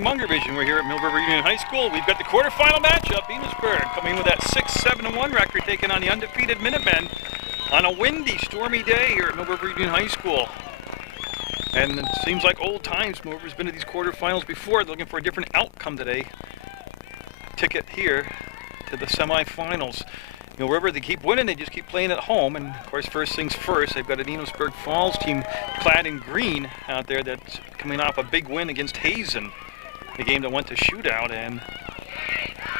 in Munger Vision. We're here at Mill River Union High School. We've got the quarterfinal matchup. Enosburgh coming in with that 6-7-1 record, taking on the undefeated Minutemen on a windy, stormy day here at Mill River Union High School. And it seems like old times. Mill River's been to these quarterfinals before. They're looking for a different outcome today. Ticket here to the semifinals. Mill River, they keep winning, they just keep playing at home, and of course, first things first, they've got an Enosburgh Falls team clad in green out there that's coming off a big win against Hazen, the game that went to shootout, and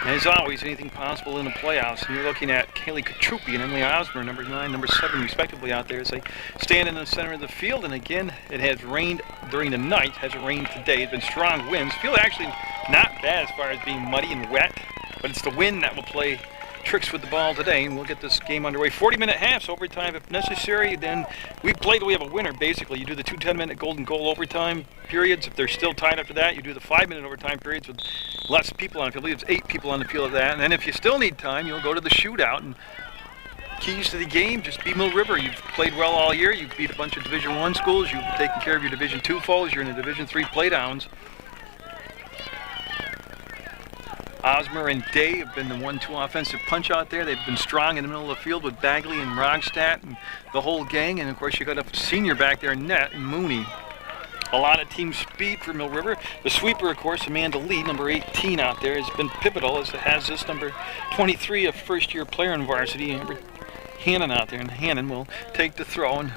as always, anything possible in the playoffs. And you're looking at Kaylee Katrupi and Emily Osmer, number 9, number 7, respectively, out there as they stand in the center of the field. And again, it has rained during the night. Hasn't rained today. It's been strong winds. Field actually not bad as far as being muddy and wet, but it's the wind that will play tricks with the ball today, and we'll get this game underway. 40-minute halves, overtime if necessary. Then we play till we have a winner, basically. You do the 2 10-minute golden goal overtime periods. If they're still tied after that, you do the 5-minute overtime periods with less people on the field. I believe it's 8 people on the field of that. And then if you still need time, you'll go to the shootout. And keys to the game, just be Mill River. You've played well all year. You've beat a bunch of Division I schools. You've taken care of your Division II foes. You're in the Division III playdowns. Osmer and Day have been the 1-2 offensive punch out there. They've been strong in the middle of the field with Bagley and Rogstadt and the whole gang. And of course, you got a senior back there, Net and Mooney. A lot of team speed for Mill River. The sweeper, of course, Amanda Lee, number 18 out there, has been pivotal, as it has this number 23, a first-year player in varsity, Hannon out there. And Hannon will take the throw and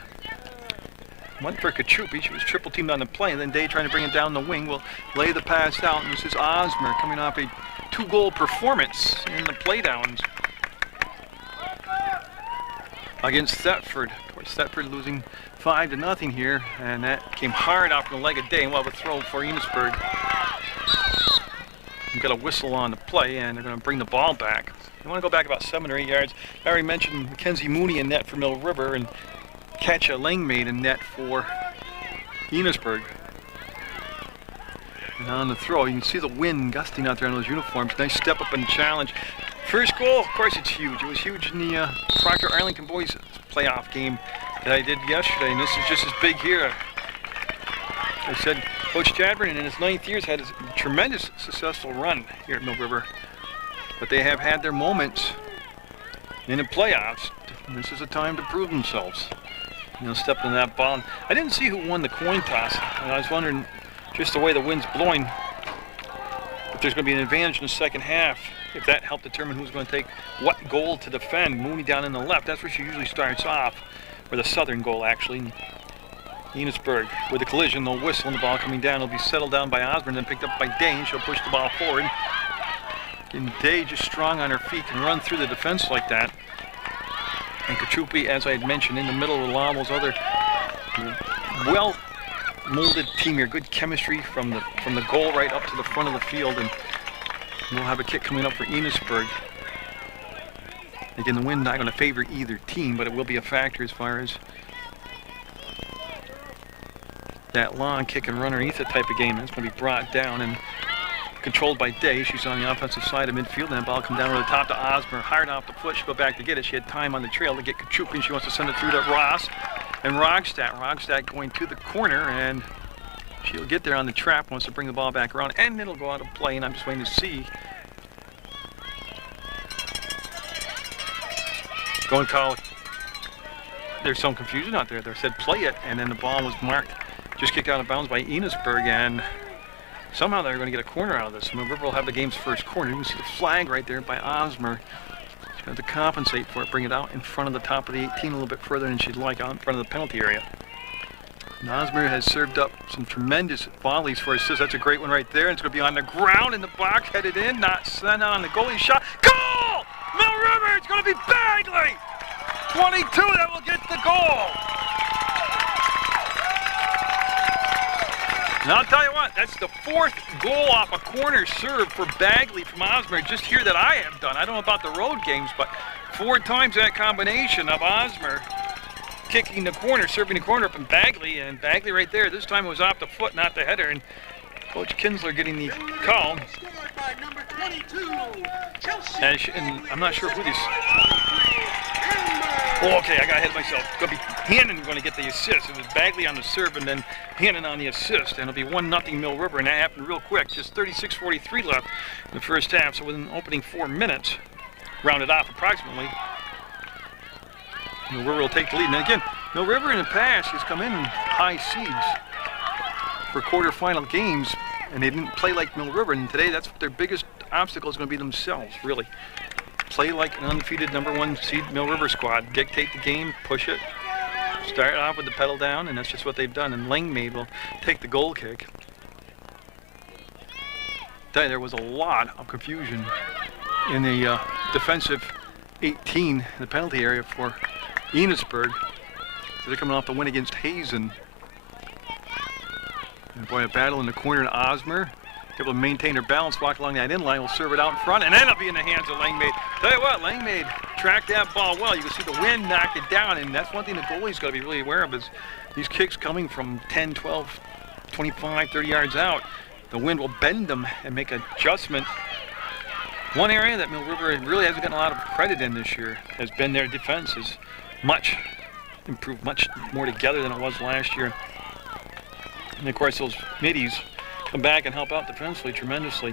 went for Katrupi. She was triple teamed on the play, and then Day, trying to bring it down the wing, will lay the pass out. And this is Osmer coming off a 2-goal performance in the playdowns against Thetford. Of course, Thetford losing 5-0 here, and that came hard out from the leg of Day, and we'll have a throw for Enosburgh. We've got a whistle on the play, and they're going to bring the ball back. They want to go back about 7 or 8 yards. I already mentioned Mackenzie Mooney in net for Mill River, and Katja Langmaid in net for Enosburgh. And on the throw, you can see the wind gusting out there on those uniforms. Nice step up and challenge. First goal, of course it's huge. It was huge in the Proctor Arlington boys playoff game that I did yesterday, and this is just as big here. I said Coach Chadburn in his 9th year has had a tremendous successful run here at Mill River, but they have had their moments in the playoffs, and this is a time to prove themselves. You know, stepping in that ball. I didn't see who won the coin toss, and I was wondering, just the way the wind's blowing, if there's going to be an advantage in the second half, if that helped determine who's going to take what goal to defend. Mooney down in the left, that's where she usually starts off, or the southern goal actually. Enosburgh with a collision, they'll whistle, and the ball coming down will be settled down by Osborne, then picked up by Day, and she'll push the ball forward. And Day, just strong on her feet, can run through the defense like that. And Katrupi, as I had mentioned, in the middle with all those other well-molded team here. Good chemistry from the goal right up to the front of the field, and we'll have a kick coming up for Enosburgh. Again, the wind not going to favor either team, but it will be a factor as far as that long kick and run underneath the type of game. That's going to be brought down and controlled by Day. She's on the offensive side of midfield, and that ball come down over the top to Osmer. Hard off the foot, she'll go back to get it. She had time on the trail to get Katrupi, and she wants to send it through to Ross and Rogstadt. Rogstadt going to the corner, and she'll get there on the trap, wants to bring the ball back around, and it'll go out of play, and I'm just waiting to see. Going call. There's some confusion out there. They said play it, and then the ball was marked, just kicked out of bounds by Enosburgh, and somehow they're going to get a corner out of this. Mill River will have the game's first corner. You can see the flag right there by Osmer. She's going to compensate for it, bring it out in front of the top of the 18 a little bit further than she'd like, out in front of the penalty area. And Osmer has served up some tremendous volleys for assists. That's a great one right there. And it's going to be on the ground in the box, headed in, not sent on the goalie shot. Goal! Mill River, it's going to be Bagley! 22 that will get the goal. And I'll tell you what, that's the 4th goal off a corner serve for Bagley from Osmer just here that I have done. I don't know about the road games, but 4 times that combination of Osmer kicking the corner, serving the corner up, and Bagley right there. This time it was off the foot, not the header, and Coach Kinsler getting the call. And I'm not sure who this. Oh, okay, I got ahead of myself. Gonna be Hannon going to get the assist. It was Bagley on the serve and then Hannon on the assist. And it'll be 1-0 Mill River, and that happened real quick. Just 36:43 left in the first half. So within the opening 4 minutes, rounded off approximately, Mill River will take the lead. And again, Mill River in the past has come in high seeds for quarterfinal games, and they didn't play like Mill River. And today, that's what their biggest obstacle is going to be themselves, really. Play like an undefeated #1 seed Mill River squad. Dictate the game, push it, start off with the pedal down, and that's just what they've done. And Langmaid will take the goal kick. Tell you, there was a lot of confusion in the defensive 18, the penalty area for Enosburgh. So they're coming off the win against Hazen. And boy, a battle in the corner in Osmer. Able to maintain her balance, walk along that in line, will serve it out in front, and then it'll be in the hands of Langmaid. Tell you what, Langmaid tracked that ball well. You can see the wind knocked it down, and that's one thing the goalie's got to be really aware of is these kicks coming from 10, 12, 25, 30 yards out. The wind will bend them and make adjustment. One area that Mill River really hasn't gotten a lot of credit in this year has been their defense. Is much improved, much more together than it was last year. And of course, those middies come back and help out defensively tremendously.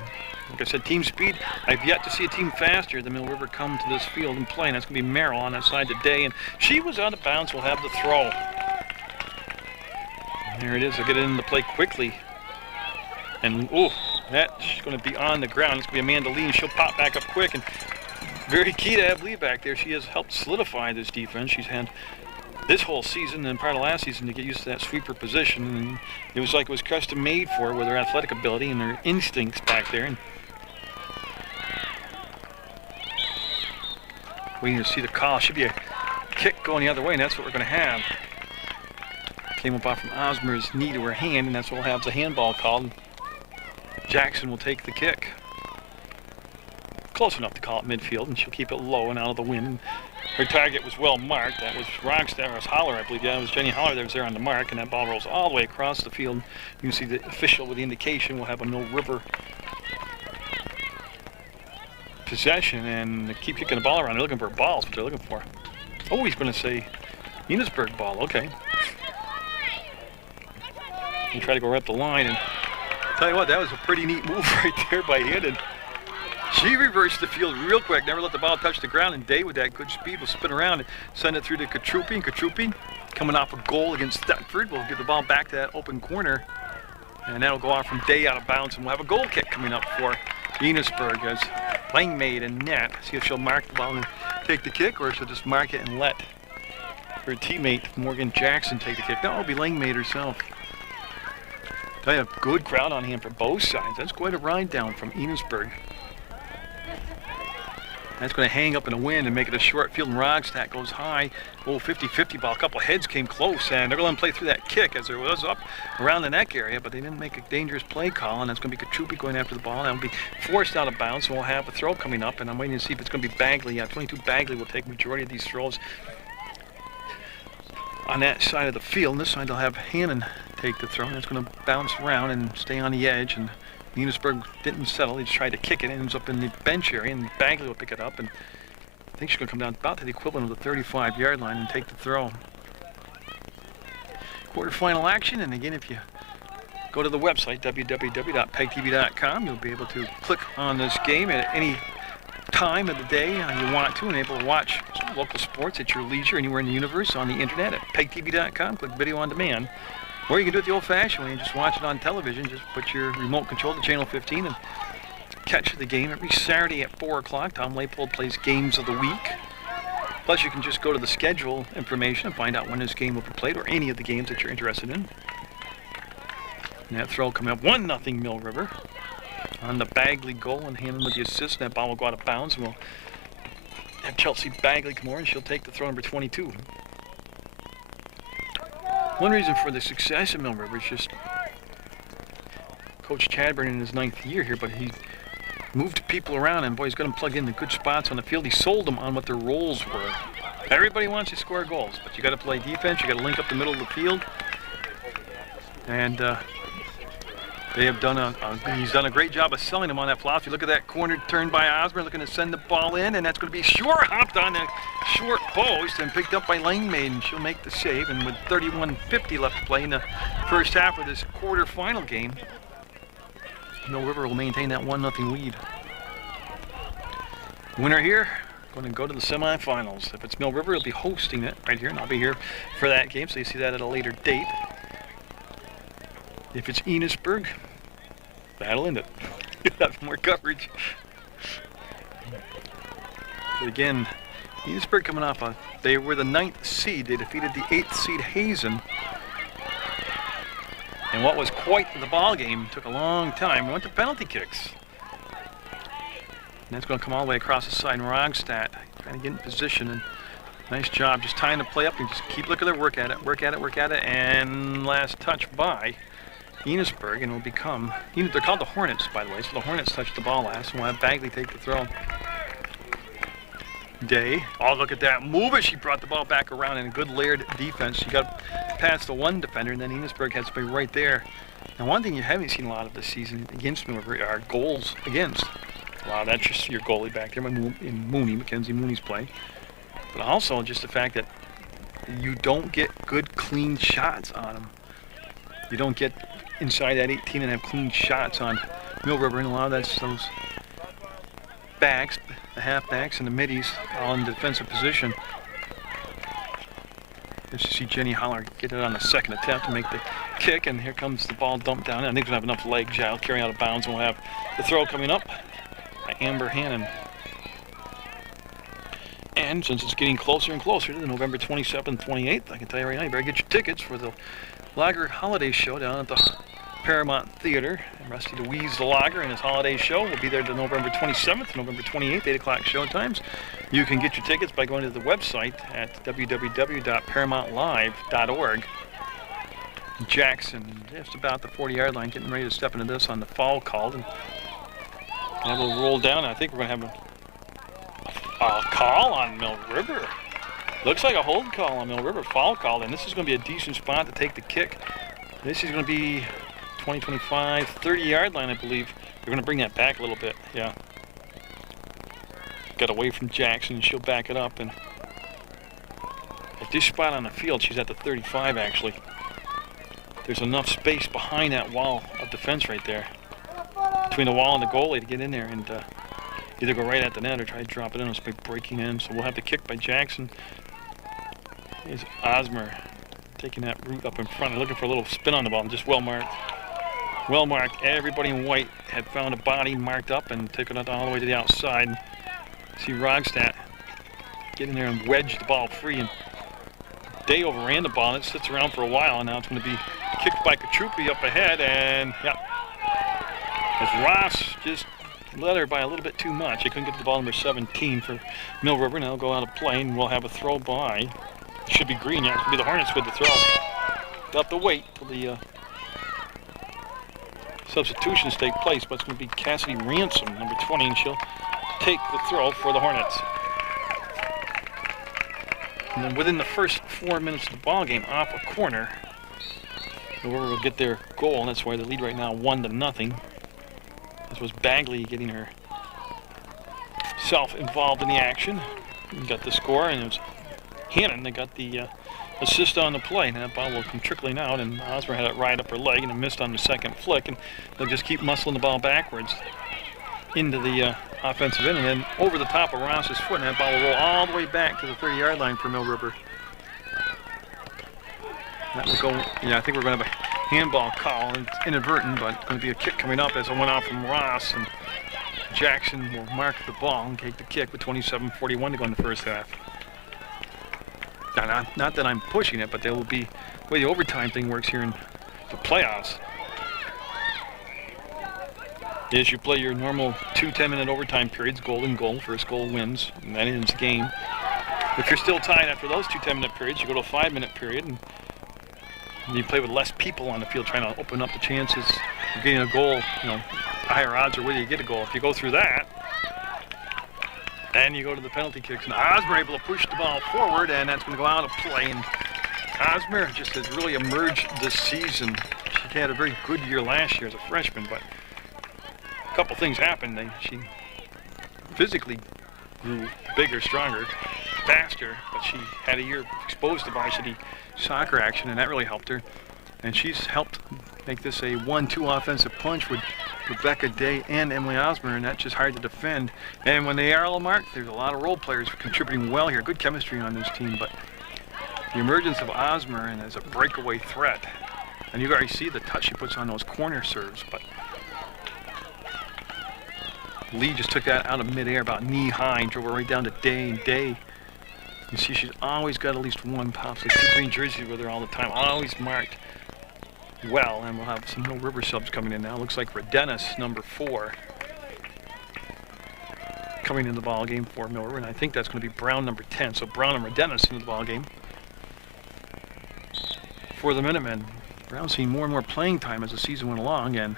Like I said, team speed. I've yet to see a team faster than Mill River come to this field and play, and that's going to be Merrill on that side today. And she was out of bounds. We'll have the throw. And there it is. They'll get it into play quickly. And, oh, that's going to be on the ground. It's going to be Amanda Lee, and she'll pop back up quick. And very key to have Lee back there. She has helped solidify this defense. She's had this whole season and part of last season to get used to that sweeper position, and it was like it was custom made for her with her athletic ability and her instincts back there. And waiting to see the call. Should be a kick going the other way, and that's what we're going to have. Came up off from Osmer's knee to her hand, and that's what we'll have the handball called. Jackson will take the kick. Close enough to call it midfield, and she'll keep it low and out of the wind. Her target was well marked. That was Rockstar, or Holler, I believe. Yeah, it was Jenny Holler that was there on the mark, and that ball rolls all the way across the field. You can see the official with the indication will have a Mill River possession, and they keep kicking the ball around. They're looking for balls, what they're looking for. Oh, he's going to say Enosburgh ball. Okay. And try to go right up the line, and tell you what, that was a pretty neat move right there by Hannon. She reversed the field real quick, never let the ball touch the ground, and Day with that good speed will spin around and send it through to Katrupi, and Katrupi, coming off a goal against Thetford, will give the ball back to that open corner, and that'll go off from Day out of bounds, and we'll have a goal kick coming up for Enosburgh as Langmaid and net. See if she'll mark the ball and take the kick, or she'll just mark it and let her teammate Morgan Jackson take the kick. No, it'll be Langmaid herself. Tell you, a good crowd on hand for both sides. That's quite a ride down from Enosburgh. That's going to hang up in the wind and make it a short field, and Rogstad goes high. Oh, 50-50 ball. A couple of heads came close, and they're going to play through that kick as there was up around the neck area, but they didn't make a dangerous play call, and that's going to be Katrupi going after the ball. That will be forced out of bounds, and we'll have a throw coming up, and I'm waiting to see if it's going to be Bagley. Yeah, 22 Bagley will take majority of these throws on that side of the field. And this side they'll have Hannon take the throw, and it's going to bounce around and stay on the edge, and Enosburgh didn't settle. He just tried to kick it. It ends up in the bench area, and Bagley will pick it up, and I think she's going to come down about to the equivalent of the 35-yard line and take the throw. Quarterfinal action, and again, if you go to the website, www.PEGTV.com, you'll be able to click on this game at any time of the day you want to, and able to watch local sports at your leisure anywhere in the universe on the internet at PEGTV.com. Click video on demand. Or you can do it the old-fashioned way and just watch it on television. Just put your remote control to channel 15 and catch the game every Saturday at 4 o'clock. Tom Leipold plays games of the week. Plus, you can just go to the schedule information and find out when this game will be played, or any of the games that you're interested in. And that throw coming up, 1-0 Mill River on the Bagley goal, and Hannon with the assist. That ball will go out of bounds, and we'll have Chelsea Bagley come over, and she'll take the throw, number 22. One reason for the success of Mill River is just Coach Chadburn in his 9th year here, but he moved people around, and boy, he's got them plugged in the good spots on the field. He sold them on what their roles were. Everybody wants to score goals, but you got to play defense. You got to link up the middle of the field, and They have done he's done a great job of selling him on that philosophy. Look at that corner turn by Osborne, looking to send the ball in, and that's going to be short, hopped on the short post and picked up by Lane Maiden. She'll make the save, and with 31:50 left to play in the first half of this quarterfinal game, Mill River will maintain that 1-0 lead. Winner here, going to go to the semifinals. If it's Mill River, it'll be hosting it right here, and I'll be here for that game, so you see that at a later date. If it's Enosburgh, that'll end it. You'll have more coverage. But again, Enosburgh coming off they were the 9th seed. They defeated the 8th seed Hazen. And what was quite the ball game, took a long time, went to penalty kicks. And that's going to come all the way across the side. And Rogstad trying to get in position. And nice job just tying the play up and just keep looking at their work at it. And last touch by Enosburgh, and it will become, they're called the Hornets, by the way, so the Hornets touched the ball last, and we'll have Bagley take the throw. Day, oh, look at that move it. She brought the ball back around in a good layered defense. She got past the one defender, and then Enosburgh has to be right there. And one thing you haven't seen a lot of this season against Mill River are goals against. A lot of that's just your goalie back there in Mooney, Mackenzie Mooney's play. But also just the fact that you don't get good, clean shots on them. You don't get inside that 18 and have clean shots on Mill River, and a lot of that's those backs, the halfbacks and the middies all in defensive position. As you see Jenny Holler get it on the second attempt to make the kick, and here comes the ball dumped down. I think we'll have enough legs. I'll carry out of bounds, and we'll have the throw coming up by Amber Hannon. And since it's getting closer and closer to the November 27th, 28th, I can tell you right now, you better get your tickets for the Lager Holiday Show down at the Paramount Theater. And Rusty DeWeese, the Lager, and his holiday show will be there to November 27th, November 28th, 8 o'clock show times. You can get your tickets by going to the website at www.paramountlive.org. Jackson, just about the 40-yard line, getting ready to step into this on the foul called. And that will roll down. I think we're going to have a call on Mill River. Looks like a hold call on Mill River, foul call, and this is going to be a decent spot to take the kick. This is going to be 20, 25, 30-yard line, I believe. They're going to bring that back a little bit, yeah. Got away from Jackson, and she'll back it up. And at this spot on the field, she's at the 35, actually. There's enough space behind that wall of defense right there, between the wall and the goalie, to get in there and either go right at the net or try to drop it in. It's by breaking in. So we'll have the kick by Jackson. Here's Osmer taking that route up in front and looking for a little spin on the ball. Just well marked. Well marked. Everybody in white had found a body marked up and taken it all the way to the outside. See Rogstad get in there and wedge the ball free. And Day overran the ball, and it sits around for a while. And now it's going to be kicked by Katrupi up ahead. And yeah, as Ross just led her by a little bit too much. They couldn't get to the ball, number 17 for Mill River. Now they'll go out of play, and we'll have a throw by. It should be green. Yeah, it's going to be the Hornets with the throw. They'll have to wait till the substitutions take place, but it's going to be Cassidy Ransom, number 20, and she'll take the throw for the Hornets. And then within the first 4 minutes of the ball game, off a corner, Mill River will get their goal, and that's why the lead right now 1-0. This was Bagley getting herself involved in the action. We got the score, and it was Hannon that got the assist on the play. And that ball will come trickling out, and Osmer had it right up her leg, and it missed on the second flick. And they'll just keep muscling the ball backwards into the offensive end, and then over the top of Ross's foot, and that ball will roll all the way back to the 30-yard line for Mill River. That will go, yeah, I think we're going to have a handball call, and it's inadvertent, but it's going to be a kick coming up as it went off from Ross, and Jackson will mark the ball and take the kick with 27:41 to go in the first half. Now, not that I'm pushing it, but there will be the way the overtime thing works here in the playoffs. Is you play your normal 2 10-minute overtime periods, goal and goal, first goal wins, and that ends the game. If you're still tied after those 2 10-minute periods, you go to a 5-minute period, and you play with less people on the field, trying to open up the chances of getting a goal. You know, higher odds are whether you get a goal. If you go through that, then you go to the penalty kicks. And Osmer able to push the ball forward, and that's going to go out of play. And Osmer just has really emerged this season. She had a very good year last year as a freshman, but a couple things happened. She physically grew bigger, stronger, faster, but she had a year exposed to varsity soccer action, and that really helped her. And she's helped make this a 1-2 offensive punch with Rebecca Day and Emily Osmer, and that's just hard to defend. And when they are all marked, there's a lot of role players contributing well here. Good chemistry on this team, but the emergence of Osmer and as a breakaway threat, and you already see the touch she puts on those corner serves, but Lee just took that out of midair about knee high and drove it right down to Day, and Day. You see she's always got at least one, possibly two green jerseys with her all the time, always marked well. And we'll have some Mill River subs coming in now. Looks like Redenis, number 4, coming in the ball game for Mill River, and I think that's going to be Brown, number 10. So Brown and Redenis into the ball game for the Minutemen. Brown's seen more and more playing time as the season went along, and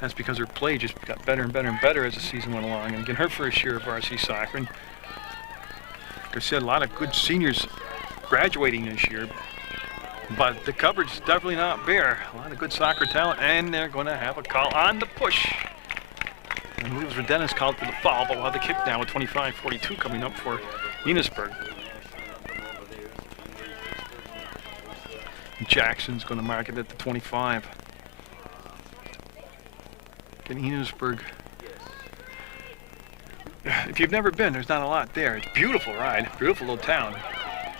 that's because her play just got better and better and better as the season went along. And again, her first year of varsity soccer. And like I said, a lot of good seniors graduating this year, but the cupboard's definitely not bare. A lot of good soccer talent, and they're going to have a call on the push. And I believe it was Redenis called for the foul, but we'll have the kick now with 25-42 coming up for Enosburgh. Jackson's going to mark it at the 25. Again, Enosburgh. If you've never been, there's not a lot there. It's a beautiful ride, beautiful little town,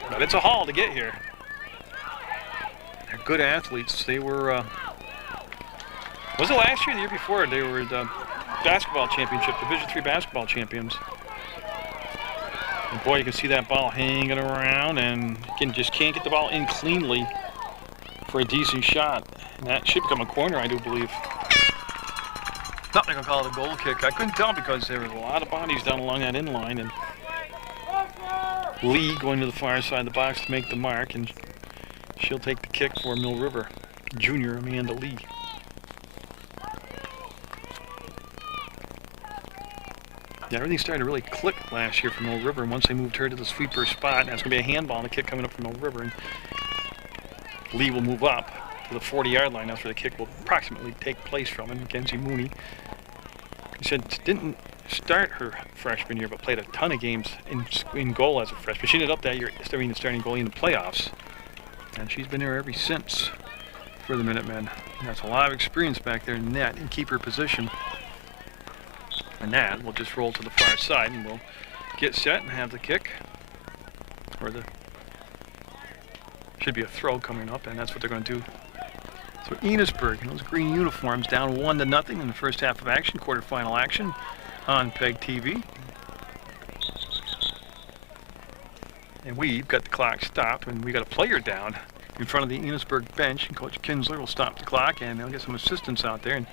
but it's a haul to get here. They're good athletes. They were, was it last year or the year before? They were the basketball championship, Division III basketball champions. And boy, you can see that ball hanging around, and again, just can't get the ball in cleanly for a decent shot. And that should become a corner, I do believe. Not going to call it a goal kick. I couldn't tell because there was a lot of bodies down along that in line, and Lee going to the far side of the box to make the mark, and she'll take the kick for Mill River. Junior Amanda Lee. Yeah, everything started to really click last year for Mill River, and once they moved her to the sweeper spot, that's going to be a handball and a kick coming up from Mill River, and Lee will move up to the 40-yard line. That's where the kick will approximately take place from. And Mackenzie Mooney, he said, didn't start her freshman year, but played a ton of games in goal as a freshman. She ended up that year starting goalie in the playoffs, and she's been there ever since for the Minutemen. And that's a lot of experience back there in net and keeper position. And that will just roll to the far side, and we'll get set and have the kick, or the should be a throw coming up, and that's what they're going to do. So Enosburgh, those green uniforms, down 1-0 in the first half of action, quarterfinal action on PEGTV. And we've got the clock stopped, and we got a player down in front of the Enosburgh bench, and Coach Kinsler will stop the clock, and they'll get some assistance out there. And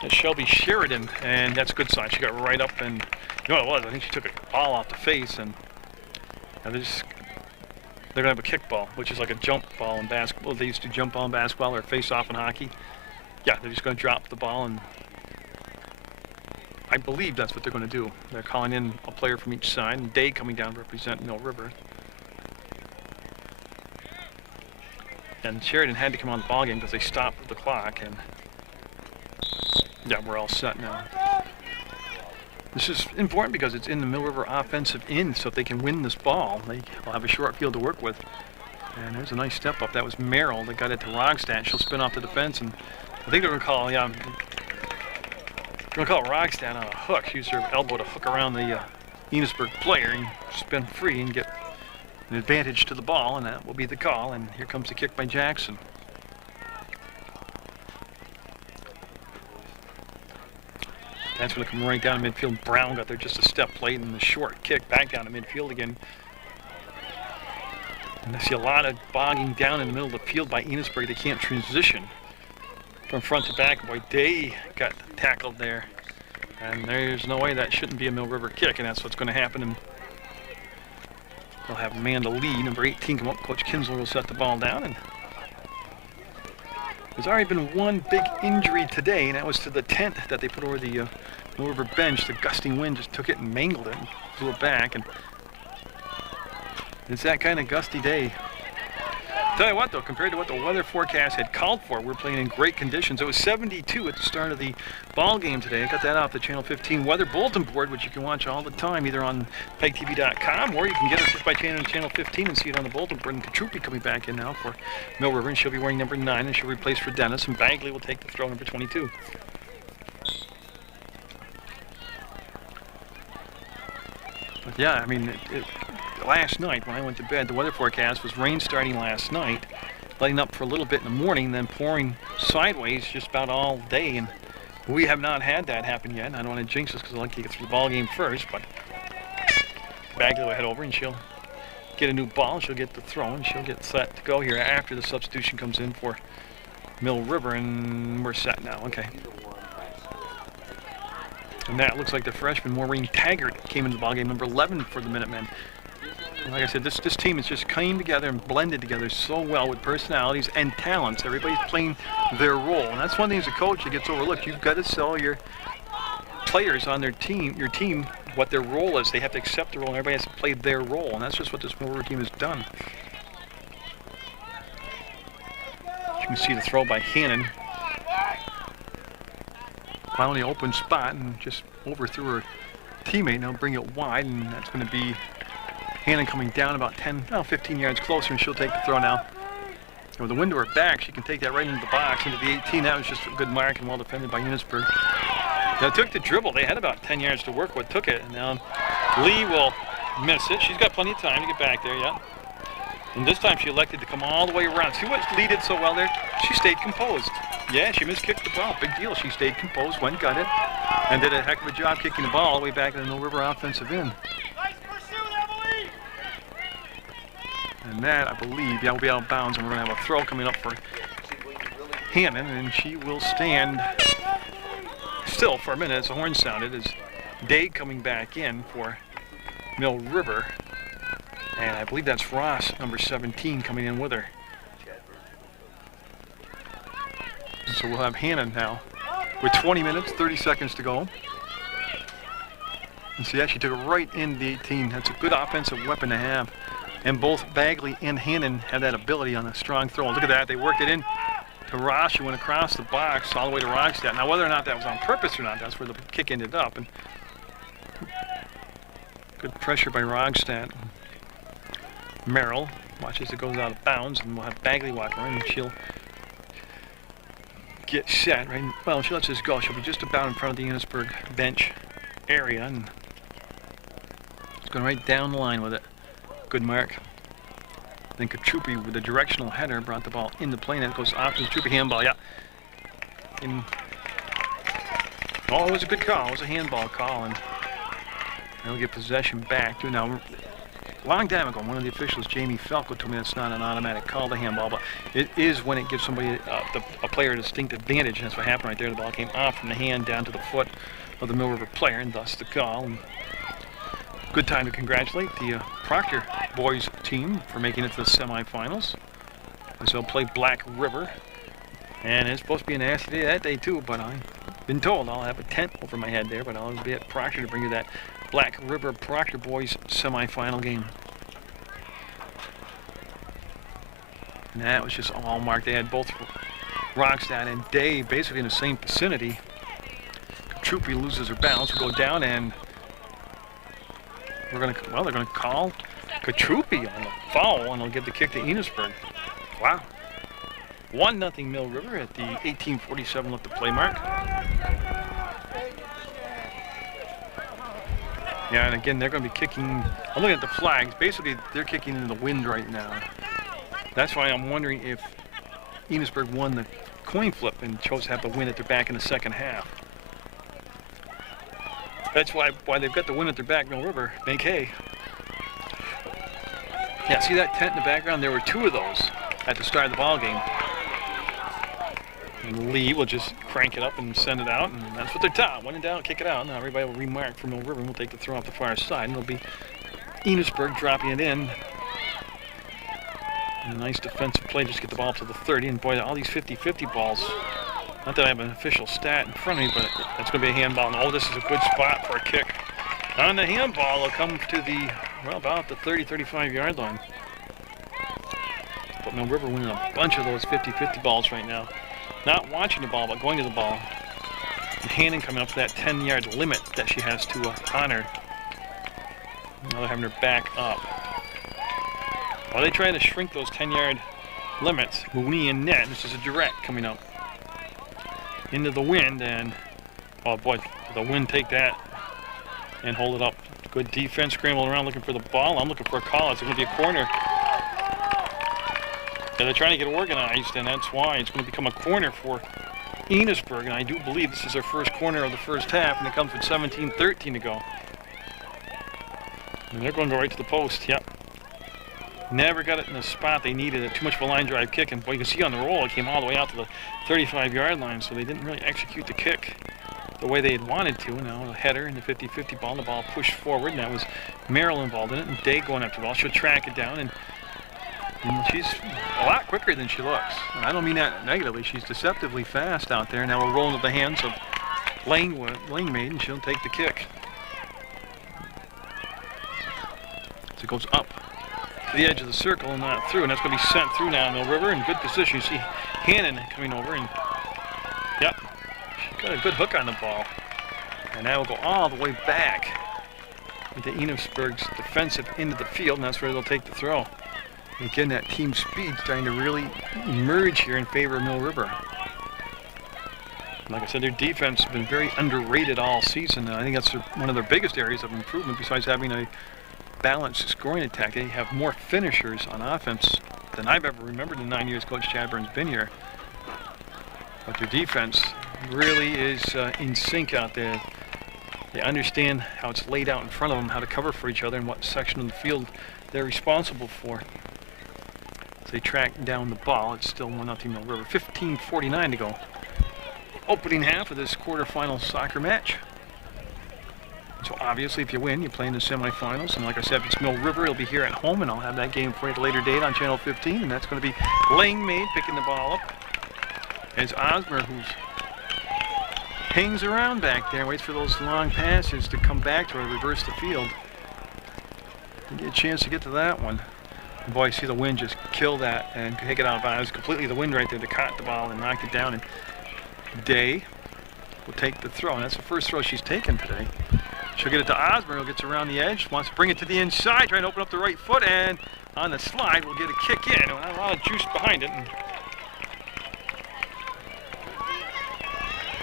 that's Shelby Sheridan, and that's a good sign. She got right up, and you know what it was? I think she took a ball off the face, and they're going to have a kickball, which is like a jump ball in basketball. They used to jump ball in basketball or face off in hockey. Yeah, they're just going to drop the ball, and I believe that's what they're going to do. They're calling in a player from each side, and Day coming down to represent Mill River. And Sheridan had to come on the ball game because they stopped the clock, and yeah, we're all set now. This is important because it's in the Mill River offensive end, so if they can win this ball, they will have a short field to work with. And there's a nice step up. That was Merrill that got it to Rogstad. She'll spin off the defense, and I think they're going to call, Rogstad on a hook. She used her elbow to hook around the Enosburgh player and spin free and get an advantage to the ball, and that will be the call. And here comes the kick by Jackson. That's going to come right down to midfield. Brown got there just a step late, and the short kick back down to midfield again. And I see a lot of bogging down in the middle of the field by Enosburgh. They can't transition from front to back. Boy, Day got tackled there. And there's no way that shouldn't be a Mill River kick, and that's what's going to happen. And they'll have Amanda Lee, number 18, come up. Coach Kinsler will set the ball down. And there's already been one big injury today, and that was to the tent that they put over the Mill River bench. The gusting wind just took it and mangled it and flew it back. And it's that kind of gusty day Tell you what, though, compared to what the weather forecast had called for, we're playing in great conditions. It was 72 at the start of the ball game today. I got that off the Channel 15 weather bulletin board, which you can watch all the time, either on PEGTV.com, or you can get it just by Channel 15 and see it on the bulletin board. And Katrupi coming back in now for Mill River, and she'll be wearing number 9, and she'll replace for Dennis, and Bagley will take the throw, number 22. But yeah, I mean, last night when I went to bed, the weather forecast was rain starting last night, letting up for a little bit in the morning, then pouring sideways just about all day, and we have not had that happen yet. I don't want to jinx us because I like to get through the ball game first, but Bagley will head over and she'll get a new ball, she'll get the throw, and she'll get set to go here after the substitution comes in for Mill River, and we're set now. Okay. And that looks like the freshman Maureen Taggart came into the ballgame, number 11 for the Minutemen. And like I said, this team has just came together and blended together so well with personalities and talents. Everybody's playing their role, and that's one thing as a coach that gets overlooked. You've got to sell your players on your team, what their role is. They have to accept the role, and everybody has to play their role, and that's just what this Mill River team has done. You can see the throw by Hannon. Finally open spot and just overthrew her teammate. Now bring it wide, and that's going to be Hannon coming down about 15 yards closer, and she'll take the throw now. And with the wind to her back, she can take that right into the box, into the 18. That was just a good mark and well defended by Enosburgh. Now took the dribble. They had about 10 yards to work with, took it, and now Lee will miss it. She's got plenty of time to get back there, yeah. And this time she elected to come all the way around. See what Lee did so well there? She stayed composed. Yeah, she miskicked the ball. Big deal. She stayed composed, went, got it, and did a heck of a job kicking the ball all the way back to the Mill River offensive end. Nice pursuit, Emily! And that, I believe, will be out of bounds, and we're going to have a throw coming up for Hannon, and she will stand still for a minute as the horn sounded, as Day coming back in for Mill River. And I believe that's Ross, number 17, coming in with her. And so we'll have Hannon now with 20 minutes, 30 seconds to go. And see, she took it right in the 18. That's a good offensive weapon to have. And both Bagley and Hannon have that ability on a strong throw. Look at that. They worked it in to Ross. She went across the box all the way to Rogstad. Now, whether or not that was on purpose or not, that's where the kick ended up. And good pressure by Rogstad. Merrill watches it goes out of bounds, and we'll have Bagley walk around, and she'll get set, right? Well, she lets this go. She'll be just about in front of the Enosburgh bench area, and it's going right down the line with it. Good mark. Then Katrupi with the directional header brought the ball into play, and it goes off to the Katrupi handball, yeah. Oh, it was a good call. It was a handball call, and they'll get possession back too. Now, a long time ago, one of the officials, Jamie Falco, told me that's not an automatic call to handball, but it is when it gives somebody, a player, a distinct advantage, and that's what happened right there. The ball came off from the hand down to the foot of the Mill River player, and thus the call. And good time to congratulate the Proctor boys team for making it to the semifinals. And so they'll play Black River, and it's supposed to be a nasty day that day too, but I've been told I'll have a tent over my head there, but I'll be at Proctor to bring you that Black River Proctor boys semifinal game. And that was just all marked. They had both Rogstad and Day basically in the same vicinity. Katrupi loses her balance, will go down, and they're going to call Katrupi on the foul, and they'll give the kick to Enosburgh. Wow. 1-0 Mill River at the 18:47 left to play mark. Yeah, and again, they're going to be kicking. I'm looking at the flags. Basically, they're kicking in the wind right now. That's why I'm wondering if Enosburgh won the coin flip and chose to have the win at their back in the second half. That's why they've got the win at their back, Mill River. Make hay. Yeah, see that tent in the background? There were two of those at the start of the ball game. And Lee will just crank it up and send it out, and that's what they're taught. When in doubt, kick it out. Now everybody will remark for Mill River, and we'll take the throw off the far side, and it'll be Enosburgh dropping it in. And a nice defensive play just to get the ball to the 30, and boy, all these 50-50 balls. Not that I have an official stat in front of me, but that's going to be a handball. And oh, this is a good spot for a kick. On the handball, it'll come to the, well, about the 30-35 yard line. But Mill River winning a bunch of those 50-50 balls right now. Not watching the ball, but going to the ball. And Hannon coming up to that 10-yard limit that she has to honor. Now they're having her back up. While they try to shrink those 10-yard limits, Mooney and net, this is a direct coming up into the wind, and oh boy, the wind take that and hold it up. Good defense, scrambling around looking for the ball. I'm looking for a call. It's going to be a corner. Yeah, they're trying to get organized, and that's why it's going to become a corner for Enosburgh, and I do believe this is their first corner of the first half, and it comes with 17-13 to go. And they're going to go right to the post. Yep. Never got it in the spot they needed it. Too much of a line drive kick, and boy, you can see on the roll it came all the way out to the 35-yard line, so they didn't really execute the kick the way they had wanted to. Now the header and the 50-50 ball, and the ball pushed forward, and that was Merrill involved in it, and Day going after the ball. She'll track it down, and she's a lot quicker than she looks. And I don't mean that negatively. She's deceptively fast out there. Now we're rolling to the hands of Langmaid, and she'll take the kick. So it goes up to the edge of the circle and not through, and that's going to be sent through now. Mill River in good position. You see Hannon coming over, and yep, she got a good hook on the ball. And now we'll go all the way back into Enosburgh's defensive end of the field, and that's where they'll take the throw. And again, that team speed starting to really emerge here in favor of Mill River. Like I said, their defense has been very underrated all season. I think that's one of their biggest areas of improvement, besides having a balanced scoring attack. They have more finishers on offense than I've ever remembered in the 9 years Coach Chadburn's been here. But their defense really is in sync out there. They understand how it's laid out in front of them, how to cover for each other, and what section of the field they're responsible for. As they track down the ball, it's still 1-0 Mill River. 15:49 to go. Opening half of this quarterfinal soccer match. So obviously, if you win, you play in the semifinals. And like I said, if it's Mill River, it'll be here at home, and I'll have that game for you at a later date on Channel 15. And that's going to be Langmaid picking the ball up. It's Osmer who hangs around back there, waits for those long passes to come back to her, reverse the field. And get a chance to get to that one. And boy, see the wind just kill that and take it out of bounds. Completely the wind right there that caught the ball and knocked it down. And Day will take the throw. And that's the first throw she's taken today. She'll get it to Osmer, who gets around the edge, wants to bring it to the inside, trying to open up the right foot, and on the slide, we'll get a kick in. A lot of juice behind it. And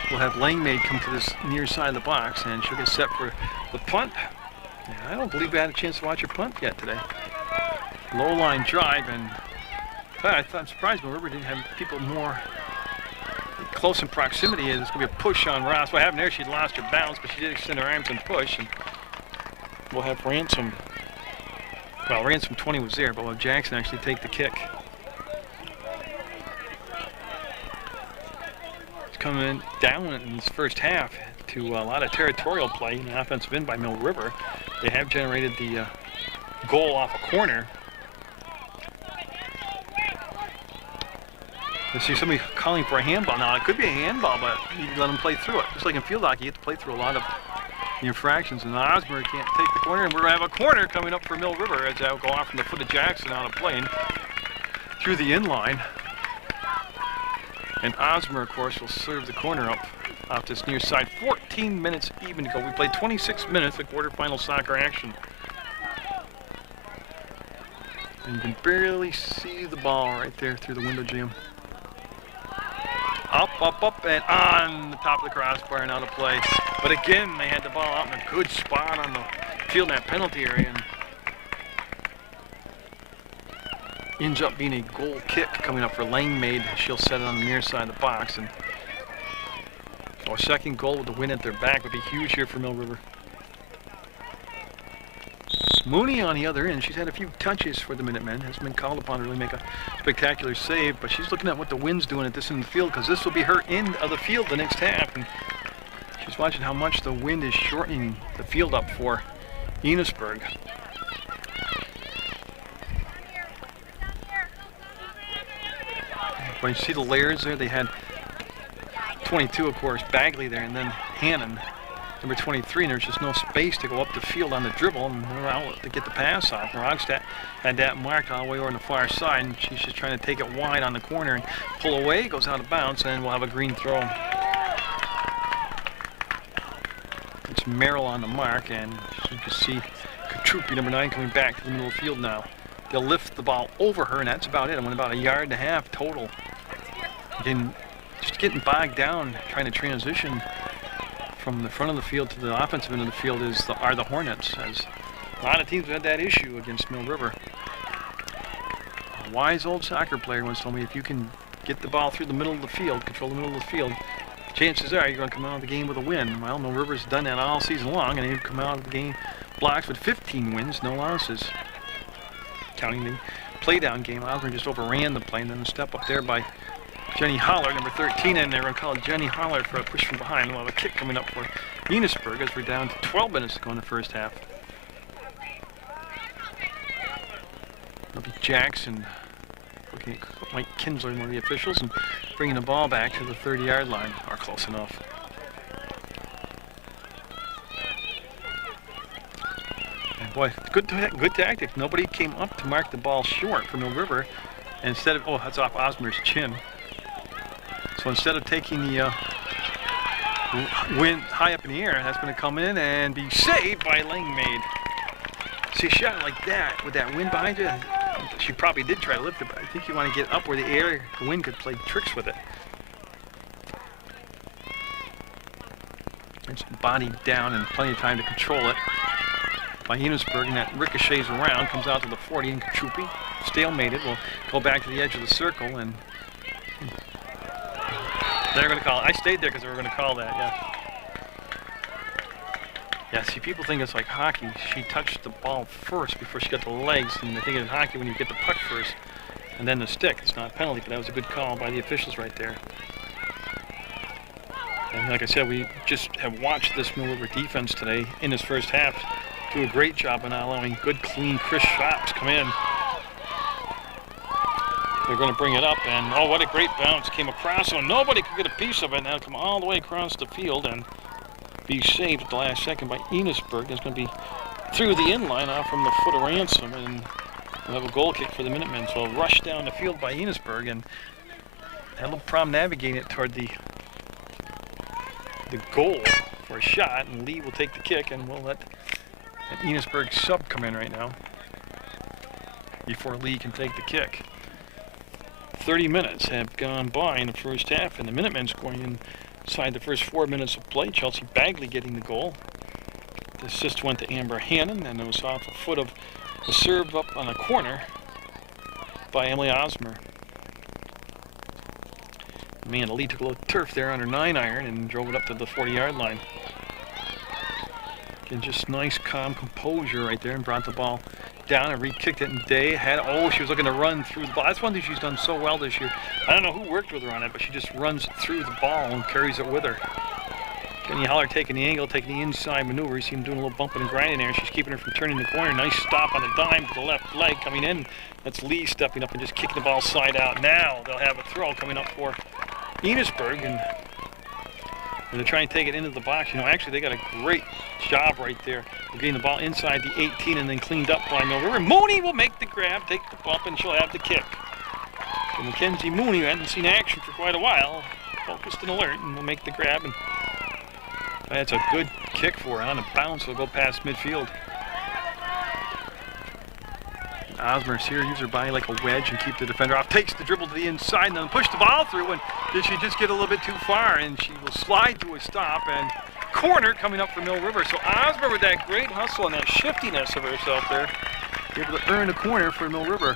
we'll have Langmaid come to this near side of the box, and she'll get set for the punt. And I don't believe we had a chance to watch her punt yet today. Low line drive, and I'm surprised Mill River didn't have people more close in proximity. It's going to be a push on Ross. What happened there, she lost her balance, but she did extend her arms and push. And we'll have Ransom. Well, Ransom 20 was there, but we'll have Jackson actually take the kick. It's coming down in this first half to a lot of territorial play in the offensive end by Mill River. They have generated the goal off a corner. You see somebody calling for a handball. Now, it could be a handball, but you let them play through it. Just like in field hockey, you have to play through a lot of the infractions. And Osmer can't take the corner, and we're going to have a corner coming up for Mill River as that will go off from the foot of Jackson on a play through the inline. And Osmer, of course, will serve the corner up off this near side. 14 minutes even to go. We played 26 minutes of quarterfinal soccer action. And you can barely see the ball right there through the window jam. Up, and on the top of the crossbar and out of play. But again, they had the ball out in a good spot on the field in that penalty area. And ends up being a goal kick coming up for Langmaid. She'll set it on the near side of the box. And a second goal with the win at their back would be huge here for Mill River. Mooney on the other end, she's had a few touches for the Minutemen, hasn't been called upon to really make a spectacular save, but she's looking at what the wind's doing at this end of the field, because this will be her end of the field the next half, and she's watching how much the wind is shortening the field up for Enosburgh. When you see the layers there, they had 22, of course, Bagley there, and then Hannon. number 23, and there's just no space to go up the field on the dribble and out to get the pass off. Rogstad had that marked all the way over on the far side, and she's just trying to take it wide on the corner and pull away, goes out of bounds, and we'll have a green throw. It's Merrill on the mark, and as you can see, Katrupi, number 9, coming back to the middle of the field now. They'll lift the ball over her, and that's about it. It went about 1.5 yards total. Again, just getting bogged down trying to transition from the front of the field to the offensive end of the field are the Hornets, as a lot of teams have had that issue against Mill River. A wise old soccer player once told me, if you can get the ball through the middle of the field, control the middle of the field, chances are you're going to come out of the game with a win. Well, Mill River's done that all season long, and they've come out of the game blocks with 15 wins, no losses. Counting the play-down game, Osborne just overran the play, and then a step up there by Jenny Holler, number 13, and they're going to call Jenny Holler for a push from behind. We'll have a kick coming up for Enosburgh as we're down to 12 minutes to go in the first half. It'll be Jackson looking at Mike Kinsler, one of the officials, and bringing the ball back to the 30-yard line, or close enough. And boy, good tactic. Nobody came up to mark the ball short for Mill River. And instead of, oh, that's off Osmer's chin. So instead of taking the wind high up in the air, that's going to come in and be saved by Langmaid. See, a shot like that with that wind behind you, she probably did try to lift it, but I think you want to get up where the wind could play tricks with it. It's bodied down and plenty of time to control it by Enosburgh, and that ricochets around, comes out to the 40, and Katrupi, stalemated, will go back to the edge of the circle, and they're going to call it. I stayed there because they were going to call that, yeah. Yeah, see, people think it's like hockey. She touched the ball first before she got the legs, and they think in hockey when you get the puck first and then the stick. It's not a penalty, but that was a good call by the officials right there. And like I said, we just have watched this Mill River defense today in this first half do a great job of not allowing good, clean, crisp shots come in. They're going to bring it up, and oh, what a great bounce came across, so nobody could get a piece of it. Now come all the way across the field and be saved at the last second by Enosburgh. It's going to be through the inline off from the foot of Ransom, and we'll have a goal kick for the Minutemen. So a rush down the field by Enosburgh, and had a little problem navigating it toward the goal for a shot, and Lee will take the kick, and we'll let an Enosburgh sub come in right now before Lee can take the kick. 30 minutes have gone by in the first half, and the Minutemen scoring inside the first 4 minutes of play. Chelsea Bagley getting the goal. The assist went to Amber Hannon, and it was off the foot of the serve up on a corner by Emily Osmer. Man, the lead took a little turf there on her 9-iron and drove it up to the 40-yard line. Again, just nice, calm composure right there, and brought the ball down and re-kicked it, and Day had, oh, she was looking to run through the ball. That's one thing she's done so well this year. I don't know who worked with her on it, but she just runs through the ball and carries it with her. Jenny Holler taking the angle, taking the inside maneuver. You see him doing a little bumping and grinding there. She's keeping her from turning the corner. Nice stop on the dime to the left leg coming in. That's Lee stepping up and just kicking the ball side out. Now they'll have a throw coming up for Enosburgh, and they're trying to take it into the box. You know, actually they got a great job right there of getting the ball inside the 18 and then cleaned up by Mill River. Mooney will make the grab, take the bump, and she'll have the kick. So Mackenzie Mooney, who hadn't seen action for quite a while, focused and alert, and will make the grab. And that's a good kick for her on a bounce. It'll go past midfield. Osmer's here, use her body like a wedge and keep the defender off. Takes the dribble to the inside and then push the ball through, and did she just get a little bit too far, and she will slide to a stop, and corner coming up for Mill River. So Osmer, with that great hustle and that shiftiness of herself there, able to earn a corner for Mill River.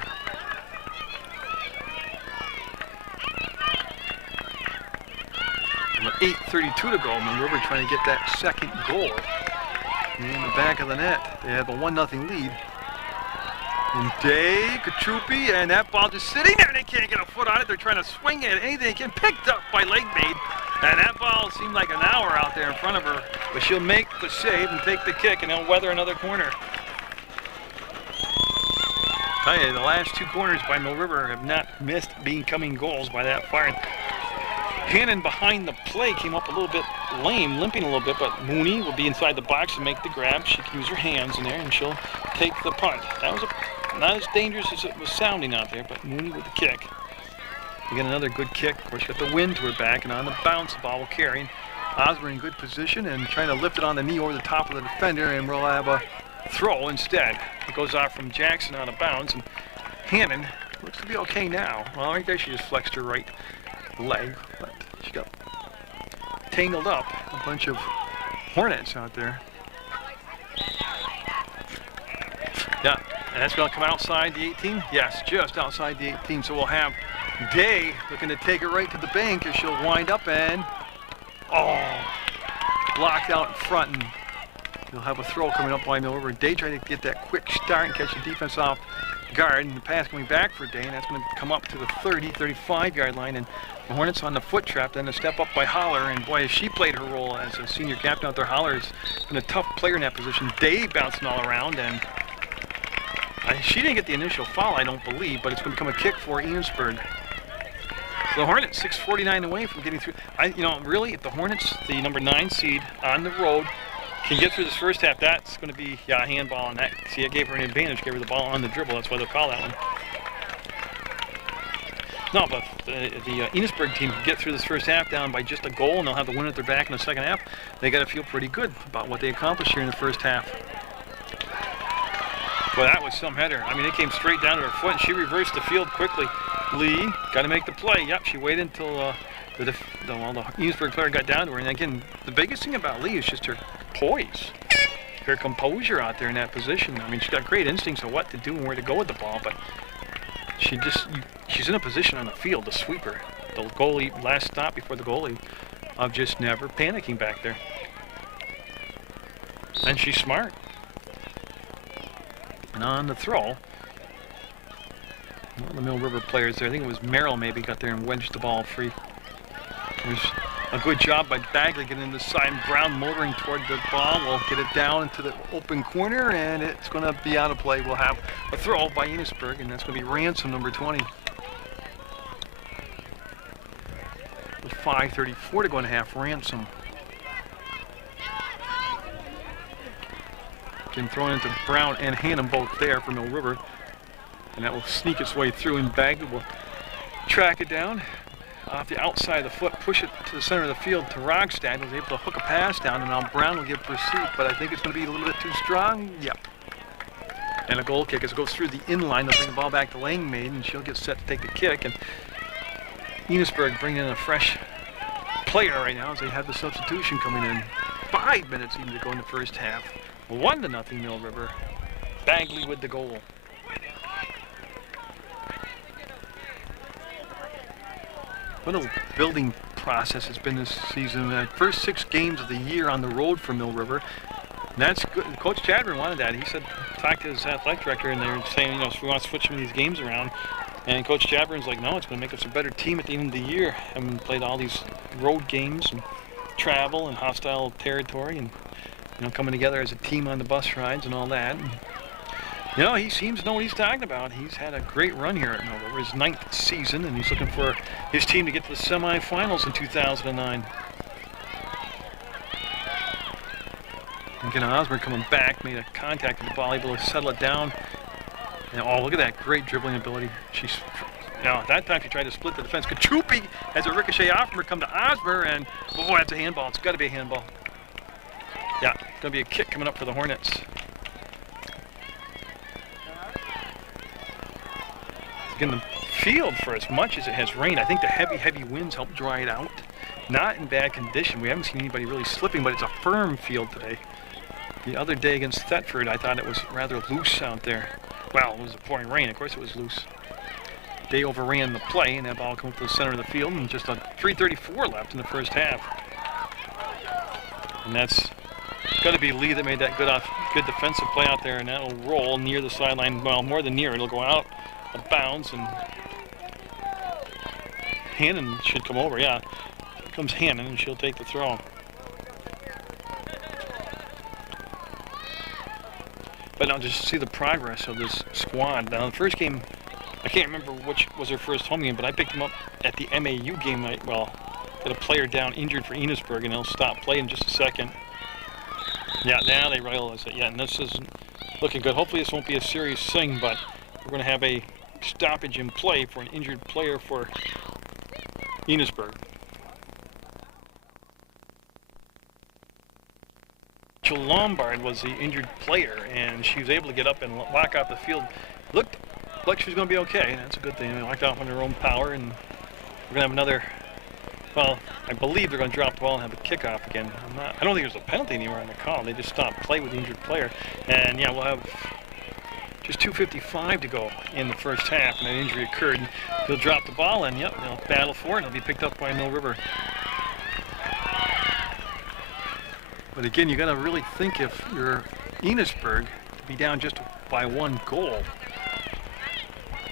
With 8:32 to go, Mill River trying to get that second goal in the back of the net. They have a 1-0 lead. And Day, Katrupi, and that ball just sitting there, and they can't get a foot on it. They're trying to swing at anything they can. Picked up by Legmaid, and that ball seemed like an hour out there in front of her, but she'll make the save and take the kick, and they'll weather another corner. I tell you, the last two corners by Mill River have not missed becoming goals by that far. Hannon behind the play came up a little bit lame, limping a little bit, but Mooney will be inside the box and make the grab. She can use her hands in there, and she'll take the punt. That was not as dangerous as it was sounding out there, but Mooney with the kick. We get another good kick. Of course, she got the wind to her back, and on the bounce, the ball will carry. Osborne in good position and trying to lift it on the knee over the top of the defender, and we'll have a throw instead. It goes off from Jackson out of bounds, and Hannon looks to be okay now. Well, right there she just flexed her right leg, but she got tangled up. A bunch of hornets out there. Yeah, and that's going to come outside the 18? Yes, just outside the 18. So we'll have Day looking to take it right to the bank as she'll wind up and, blocked out in front. And you'll have a throw coming up by Mill River. Day trying to get that quick start and catch the defense off guard, and the pass coming back for Day, and that's going to come up to the 30, 35-yard line, and the Hornets on the foot trap, then a step up by Holler, and boy, has she played her role as a senior captain out there. Holler has been a tough player in that position. Day bouncing all around, and she didn't get the initial foul, I don't believe, but it's going to become a kick for Enosburgh. So the Hornets 6:49 away from getting through. Really, if the Hornets, the number 9 seed on the road, can get through this first half, that's going to be a handball, and that, see, it gave her an advantage, gave her the ball on the dribble. That's why they'll call that one. No, but the Enosburgh team can get through this first half down by just a goal, and they'll have the win at their back in the second half. They got to feel pretty good about what they accomplished here in the first half. Well, that was some header. I mean, it came straight down to her foot, and she reversed the field quickly. Lee got to make the play. Yep, she waited until the Enosburgh player got down to her. And again, the biggest thing about Lee is just her poise, her composure out there in that position. I mean, she's got great instincts of what to do and where to go with the ball, but she's in a position on the field, the sweeper, the goalie, last stop before the goalie, of just never panicking back there. And she's smart. And on the throw, one of the Mill River players there, I think it was Merrill maybe, got there and wedged the ball free. There's a good job by Bagley getting in the side, and Brown motoring toward the ball. We'll get it down into the open corner, and it's going to be out of play. We'll have a throw by Enosburgh, and that's going to be Ransom, number 20. With 5:34 to go in half, Ransom. Again, thrown into Brown and Hannum both there for Mill River. And that will sneak its way through, and Bagley will track it down off the outside of the foot, push it to the center of the field to Rogstad. Was able to hook a pass down, and now Brown will give pursuit, but I think it's going to be a little bit too strong. Yep. And a goal kick as it goes through the in-line. They'll bring the ball back to Langmaid, and she'll get set to take the kick. And Enosburgh bringing in a fresh player right now as they have the substitution coming in. 5 minutes even to go in the first half. 1-0 Mill River. Bagley with the goal. What a building process it's been this season. The first 6 games of the year on the road for Mill River. And that's good. Coach Chadron wanted that. He said, talked to his athletic director, and they're saying, if we want to switch some of these games around. And Coach Chadron's like, no, it's going to make us a better team at the end of the year. Having played all these road games and travel and hostile territory, and coming together as a team on the bus rides and all that. And, he seems to know what he's talking about. He's had a great run here at Mill River, his 9th season, and he's looking for his team to get to the semifinals in 2009. Again, Osborne coming back, made a contact with the ball, able to settle it down. And look at that great dribbling ability. She's, at that time she tried to split the defense. Kachupi has a ricochet off from her, come to Osborne, and that's a handball. It's got to be a handball. Yeah, it's going to be a kick coming up for the Hornets. In the field, for as much as it has rained, I think the heavy winds help dry it out. Not in bad condition. We haven't seen anybody really slipping, but it's a firm field today. The other day against Thetford, I thought it was rather loose out there. Well, it was pouring rain. Of course it was loose. They overran the play, and that ball came to the center of the field, and just a 3:34 left in the first half. And that's got to be Lee that made that good defensive play out there, and that'll roll near the sideline. Well, more than near. It'll go out of bounds, and Hannon should come over. Yeah, here comes Hannon, and she'll take the throw. But now just see the progress of this squad. Now the first game, I can't remember which was her first home game, but I picked them up at the MAU game. Got a player down injured for Enosburgh, and they'll stop play in just a second. Yeah, now they realize that. Yeah, and this isn't looking good. Hopefully this won't be a serious thing, but we're going to have a stoppage in play for an injured player for Enosburgh. Lombard was the injured player, and she was able to get up and walk out the field. Looked like she was going to be okay. That's a good thing. They walked off on their own power, and we're going to have another. Well, I believe they're going to drop the ball and have a kickoff again. I don't think there's a penalty anywhere on the call. They just stopped play with the injured player, and yeah, we'll have just 2:55 to go in the first half, and an injury occurred. He'll drop the ball, and yep, they'll battle for it, and it'll be picked up by Mill River. But again, you got to really think if you're Enosburgh to be down just by 1 goal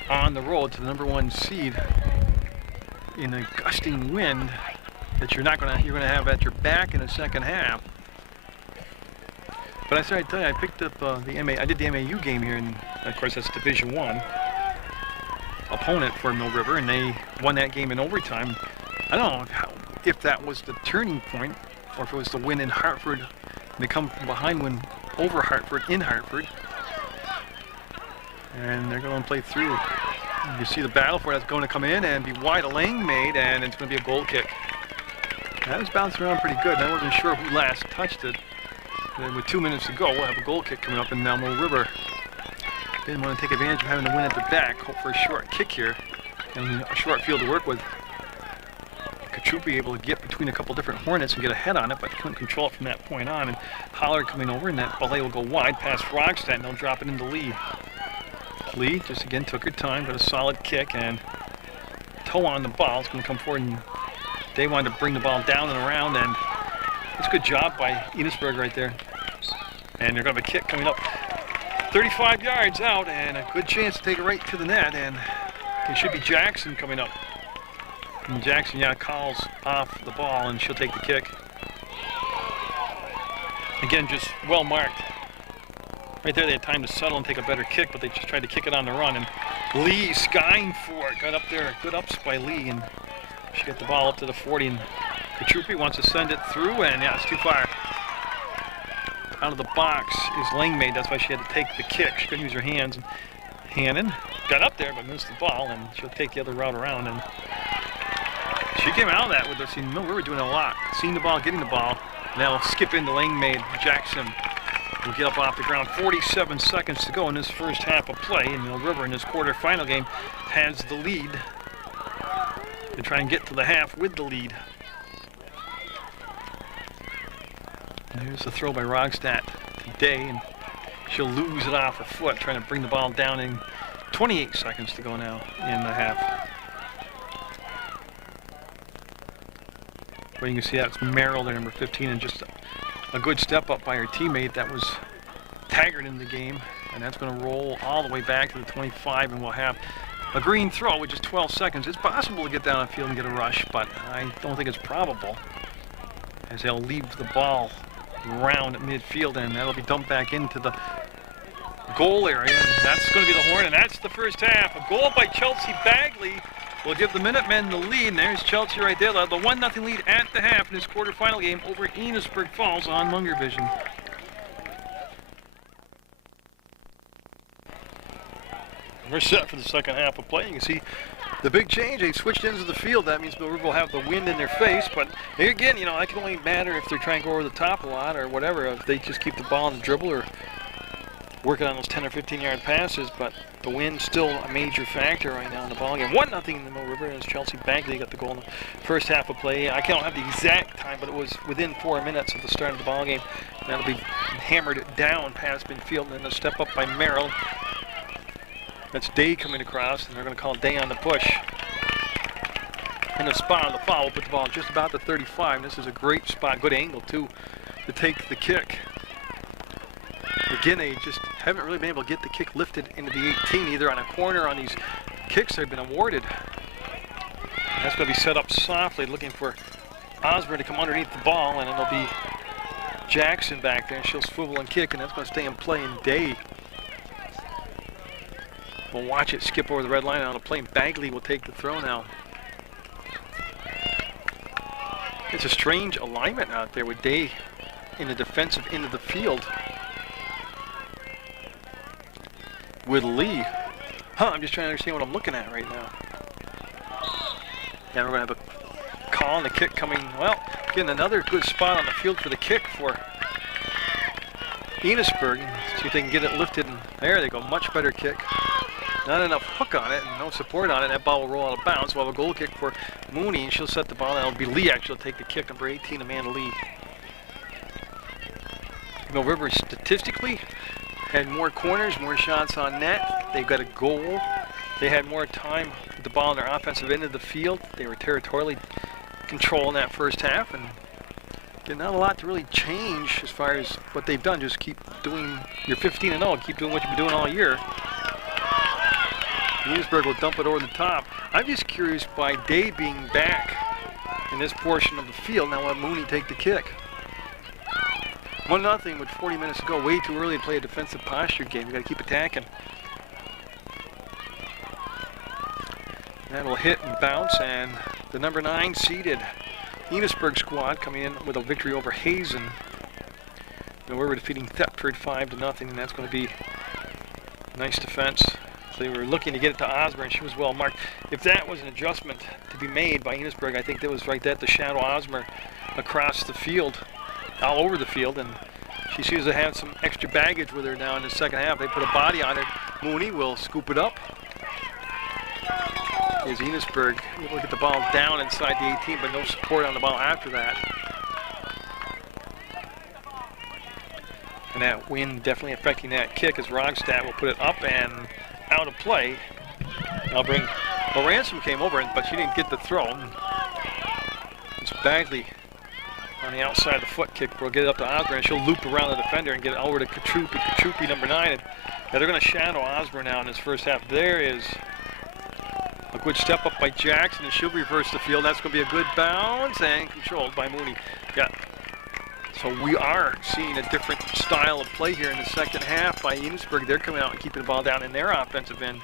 on the road to the #1 seed in a gusting wind that you're going to have at your back in the second half. But I started to tell you, I picked up I did the MAU game here, and of course that's Division I opponent for Mill River, and they won that game in overtime. I don't know if that was the turning point, or if it was the win in Hartford, and they come from behind win over Hartford in Hartford. And they're going to play through. You see the battle for it. That's going to come in and be wide. A lane made, and it's going to be a goal kick. That was bouncing around pretty good. I wasn't sure who last touched it. And with 2 minutes to go, we'll have a goal kick coming up in Mill River. Didn't want to take advantage of having to win at the back. Hope for a short kick here and a short field to work with. Katrupi able to get between a couple different Hornets and get ahead on it, but couldn't control it from that point on. And Holler coming over, and that ballet will go wide past Rogstad, and they'll drop it into Lee. Lee just again took her time, got a solid kick, and toe on the ball. It's going to come forward, and they wanted to bring the ball down and around, and it's a good job by Enosburgh right there. And they're going to have a kick coming up 35 yards out, and a good chance to take it right to the net, and it should be Jackson coming up. And Jackson, yeah, calls off the ball, and she'll take the kick. Again, just well marked. Right there, they had time to settle and take a better kick, but they just tried to kick it on the run. And Lee skying for it. Got up there, good ups by Lee, and she got the ball up to the 40. And Katrupi wants to send it through, and yeah, it's too far. Out of the box is Langmaid. That's why she had to take the kick. She couldn't use her hands. And Hannon got up there, but missed the ball, and she'll take the other route around. And she came out of that with us. See, Mill River doing a lot. Seeing the ball, getting the ball. Now skip into Langmaid. Jackson will get up off the ground. 47 seconds to go in this first half of play. And Mill River in this quarterfinal game has the lead. They try and get to the half with the lead. And here's the throw by Rogstad today, and she'll lose it off her foot, trying to bring the ball down in 28 seconds to go now in the half. But you can see that's Merrill, their number 15, and just a good step up by her teammate that was Taggart in the game, and that's going to roll all the way back to the 25, and we'll have a green throw with just 12 seconds. It's possible to get down the field and get a rush, but I don't think it's probable, as they'll leave the ball round at midfield, and that'll be dumped back into the goal area, and that's going to be the horn, and that's the first half. A goal by Chelsea Bagley will give the Minutemen the lead, and there's Chelsea right there. They'll have the 1-0 lead at the half in this quarterfinal game over Enosburgh Falls on Munger Vision. We're set for the second half of play. You can see the big change. They switched ends of the field. That means Mill River will have the wind in their face. But again, you know, that can only matter if they're trying to go over the top a lot or whatever. If they just keep the ball in the dribble or working on those 10 or 15-yard passes. But the wind's still a major factor right now in the ball game. 1-0 in the Mill River as Chelsea Bagley got the goal in the first half of play. I don't have the exact time, but it was within 4 minutes of the start of the ball game. That'll be hammered down past midfield, and then a step up by Merrill. That's Day coming across, and they're going to call Day on the push. And the spot on the foul will put the ball just about the 35. This is a great spot, good angle too, to take the kick. Again, they just haven't really been able to get the kick lifted into the 18, either on a corner or on these kicks they've been awarded. And that's going to be set up softly, looking for Osborne to come underneath the ball, and it'll be Jackson back there, and she'll swivel and kick, and that's going to stay in play, and Day we'll watch it skip over the red line on a plane. Bagley will take the throw now. It's a strange alignment out there with Day in the defensive end of the field with Lee. I'm just trying to understand what I'm looking at right now. Yeah, we're going to have a call on the kick coming. Well, getting another good spot on the field for the kick for Enosburgh. See if they can get it lifted. And there they go. Much better kick. Not enough hook on it and no support on it. That ball will roll out of bounds. We'll have a goal kick for Mooney, and she'll set the ball. That'll be Lee actually will take the kick. Number 18, Amanda Lee. Mill River statistically had more corners, more shots on net. They got a goal. They had more time with the ball on their offensive end of the field. They were territorially controlling that first half, and not a lot to really change as far as what they've done. Just keep doing. You're 15-0. Keep doing what you've been doing all year. Enosburgh will dump it over the top. I'm just curious by Day being back in this portion of the field. Now let Mooney take the kick. 1-0 with 40 minutes to go. Way too early to play a defensive posture game. You got to keep attacking. That'll hit and bounce, and the number 9 seeded Enosburgh squad coming in with a victory over Hazen. And we're defeating Thetford 5-0, and that's going to be nice defense. They were looking to get it to Osmer, she was well marked. If that was an adjustment to be made by Enosburgh, I think that was right there to shadow Osmer across the field, all over the field, and she seems to have some extra baggage with her now in the second half. They put a body on it. Mooney will scoop it up. Is Enosburgh able to get the ball down inside the 18, but no support on the ball after that. And that wind definitely affecting that kick as Rogstad will put it up and out of play. I'll bring, well, Ransom came over, but she didn't get the throw. It's Bagley on the outside of the foot kick. We'll get it up to Osborne, and she'll loop around the defender and get it over to Kachupi, number 9. And they're going to shadow Osborne now in this first half. There is a good step up by Jackson, and she'll reverse the field. That's going to be a good bounce and controlled by Mooney. Yeah. So we are seeing a different style of play here in the second half by Enosburgh. They're coming out and keeping the ball down in their offensive end.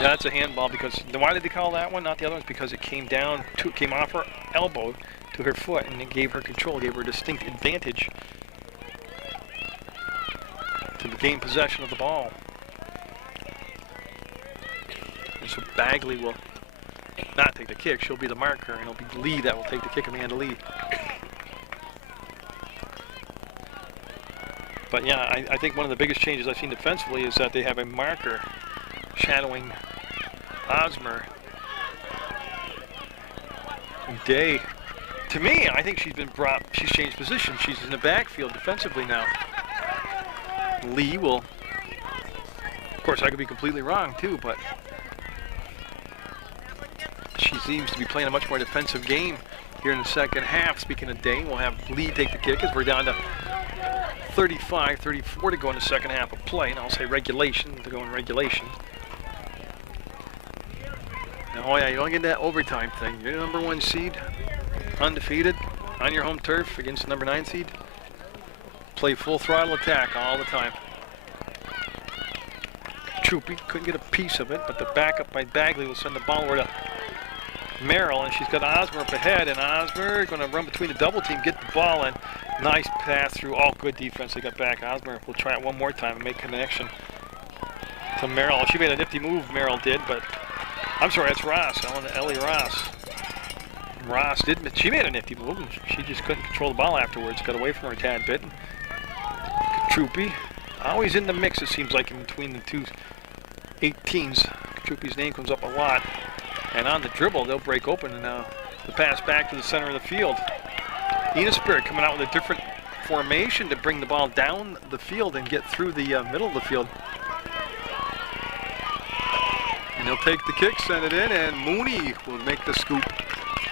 Yeah, that's a handball because, why did they call that one, not the other one? Because it came down, came off her elbow to her foot, and it gave her control, gave her a distinct advantage to gain possession of the ball. And so Bagley will not take the kick. She'll be the marker, and it'll be Lee that will take the kick, Amanda Lee. But yeah, I think one of the biggest changes I've seen defensively is that they have a marker shadowing Osmer. Day, to me, I think she's changed position. She's in the backfield defensively now. Lee will, of course, I could be completely wrong too, but she seems to be playing a much more defensive game here in the second half. Speaking of Day, we'll have Lee take the kick as we're down to 35-34 to go in the second half of play, and I'll say regulation to go in regulation. Now, oh yeah, you don't get that overtime thing. You're the number 1 seed, undefeated, on your home turf against the number 9 seed. Play full throttle attack all the time. Troopy couldn't get a piece of it, but the backup by Bagley will send the ball over to Merrill, and she's got Osmer up ahead, and Osmer going to run between the double team, get the ball, and nice pass through. All good defense. They got back. Osmer will try it one more time and make connection to Merrill. She made a nifty move, Merrill did, but I'm sorry, that's Ross. Ellie Ross. Ross did, but she made a nifty move, and she just couldn't control the ball afterwards. Got away from her a tad bit. Troopy, always in the mix, it seems like, in between the two 18s. Troopy's name comes up a lot. And on the dribble, they'll break open, and the pass back to the center of the field. Enosburgh coming out with a different formation to bring the ball down the field and get through the middle of the field. And they'll take the kick, send it in, and Mooney will make the scoop.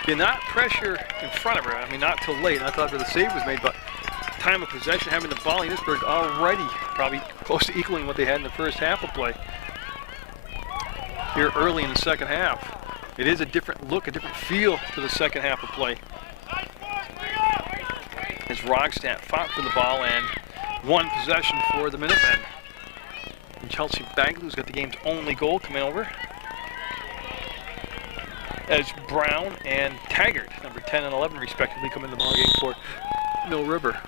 Not pressure in front of her. I mean, not till late, not till after the save was made, but time of possession, having the ball, Enosburgh already probably close to equaling what they had in the first half of play. Here early in the second half. It is a different look, a different feel to the second half of play. As Rogstad fought for the ball and won possession for the Minutemen. And Chelsea Bagley's got the game's only goal coming over. as Brown and Taggart, number 10 and 11 respectively, come into the ballgame for Mill River.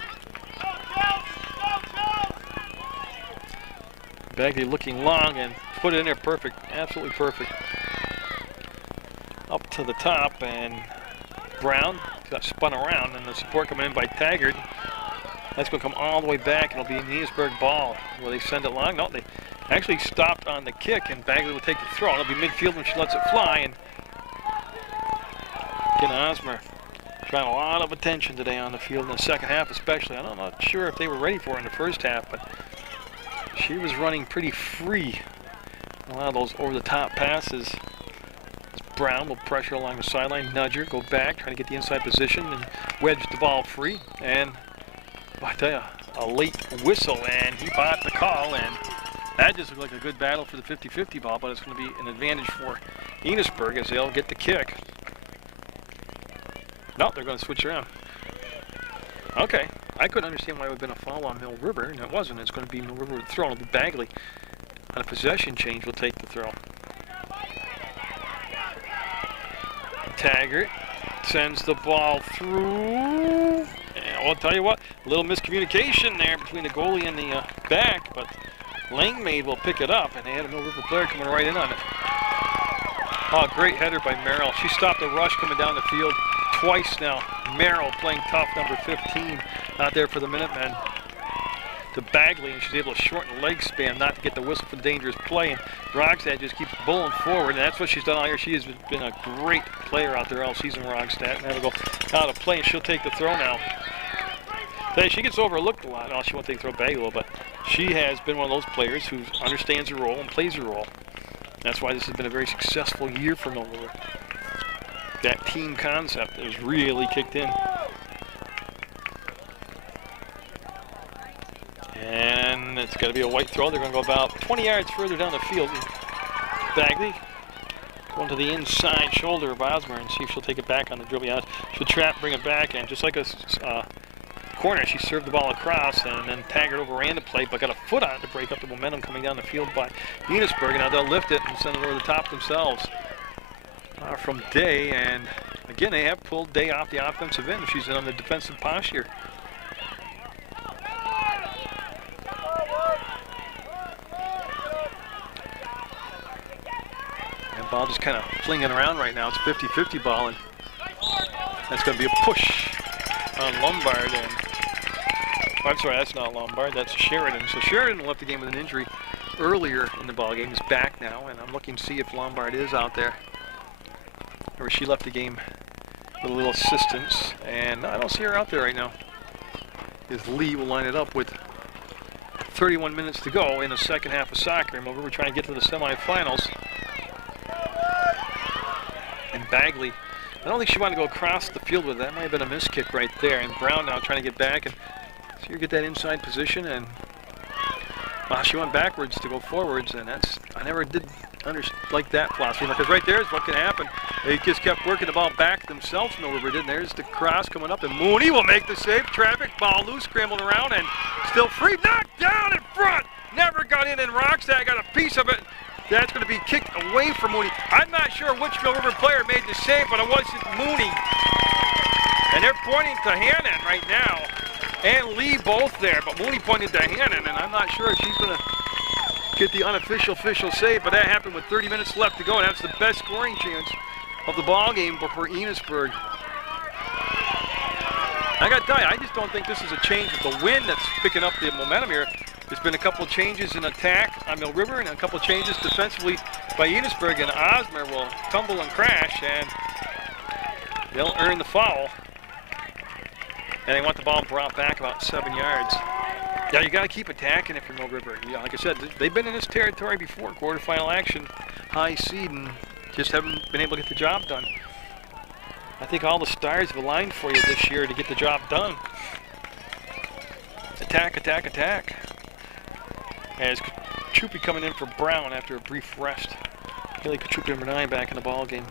Bagley looking long and put it in there perfect, absolutely perfect. Up to the top, and Brown got spun around, and the support coming in by Taggart. That's going to come all the way back, and it'll be an Enosburgh ball. Will they send it long? No, they actually stopped on the kick, and Bagley will take the throw. It'll be midfield when she lets it fly, and again, Osmer trying a lot of attention today on the field in the second half especially. I'm not sure if they were ready for it in the first half, but she was running pretty free. A lot of those over-the-top passes. Brown will pressure along the sideline, nudge her, go back, trying to get the inside position, and wedge the ball free. And I tell you, a late whistle, and he bought the call, and that just looked like a good battle for the 50-50 ball, but it's going to be an advantage for Enosburgh as they'll get the kick. No, they're going to switch around. Okay, I couldn't understand why it would have been a foul on Mill River, and it wasn't. It's going to be Mill River with the throw. It'll be Bagley on a possession change will take the throw. Taggart sends the ball through. And I'll tell you what, a little miscommunication there between the goalie and the back, but Langmaid will pick it up, and they had a Mill River player coming right in on it. Oh, great header by Merrill. She stopped the rush coming down the field twice now. Merrill playing tough, number 15, out there for the Minutemen. To Bagley, and she's able to shorten the leg span not to get the whistle for the dangerous play. And Rogstad just keeps bulling forward, and that's what she's done all year. She has been a great player out there all season, Rogstad. And that'll go out of play, and she'll take the throw now. She gets overlooked a lot. No, she won't take the throw, Bagley, but she has been one of those players who understands her role and plays her role. That's why this has been a very successful year for Munger. That team concept has really kicked in. And it's got to be a white throw. They're going to go about 20 yards further down the field. Bagley going to the inside shoulder of Osmer and see if she'll take it back on the dribble. Yeah, she'll trap, bring it back, and just like a corner, she served the ball across, and then Taggart overran the play, but got a foot on it to break up the momentum coming down the field by Enosburgh. Now they'll lift it and send it over the top themselves from Day, and again, they have pulled Day off the offensive end. She's in on the defensive posture. Ball just kind of flinging around right now. It's 50-50 ball, and that's going to be a push on Lombard. And I'm sorry, that's not Lombard. That's Sheridan. So Sheridan left the game with an injury earlier in the ball game. He's back now, and I'm looking to see if Lombard is out there. Or she left the game with a little assistance, and I don't see her out there right now. As Lee will line it up with 31 minutes to go in the second half of soccer. And we're trying to get to the semifinals. And Bagley, I don't think she wanted to go across the field with it. That might have been a missed kick right there. And Brown now trying to get back and see her get that inside position. And wow, she went backwards to go forwards, and that's, I never did like that philosophy, because right there is what can happen. They just kept working the ball back themselves. Mill River did. And there's the cross coming up, and Mooney will make the save. Traffic, ball loose, scrambling around, and still free. Knocked down in front. Never got in, and Rockstad got a piece of it. That's going to be kicked away from Mooney. I'm not sure which Mill River player made the save, but it wasn't Mooney. And they're pointing to Hannon right now, and Lee both there, but Mooney pointed to Hannon, and I'm not sure if she's going to get the unofficial official save, but that happened with 30 minutes left to go, and that's the best scoring chance of the ball game for Enosburgh. I got to tell you, I just don't think this is a change of the wind that's picking up the momentum here. There's been a couple of changes in attack on Mill River and a couple of changes defensively by Enosburgh, and Osmer will tumble and crash, and they'll earn the foul. And they want the ball brought back about 7 yards. Yeah, you got to keep attacking if you're Mill River. Yeah, like I said, they've been in this territory before, quarterfinal action, high seed, and just haven't been able to get the job done. I think all the stars have aligned for you this year to get the job done. Attack, attack, attack. As Kachupi coming in for Brown after a brief rest. Haley Kachupi, number 9, back in the ball game.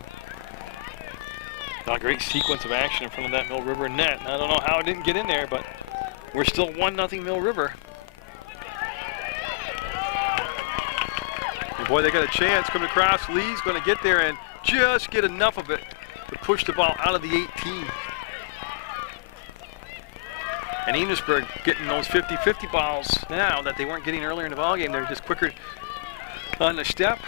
A great sequence of action in front of that Mill River net. I don't know how it didn't get in there, but we're still 1-0 Mill River. And boy, they got a chance coming across. Lee's going to get there, and just get enough of it to push the ball out of the 18. And Enosburgh getting those 50-50 balls now that they weren't getting earlier in the ballgame. They're just quicker on the step.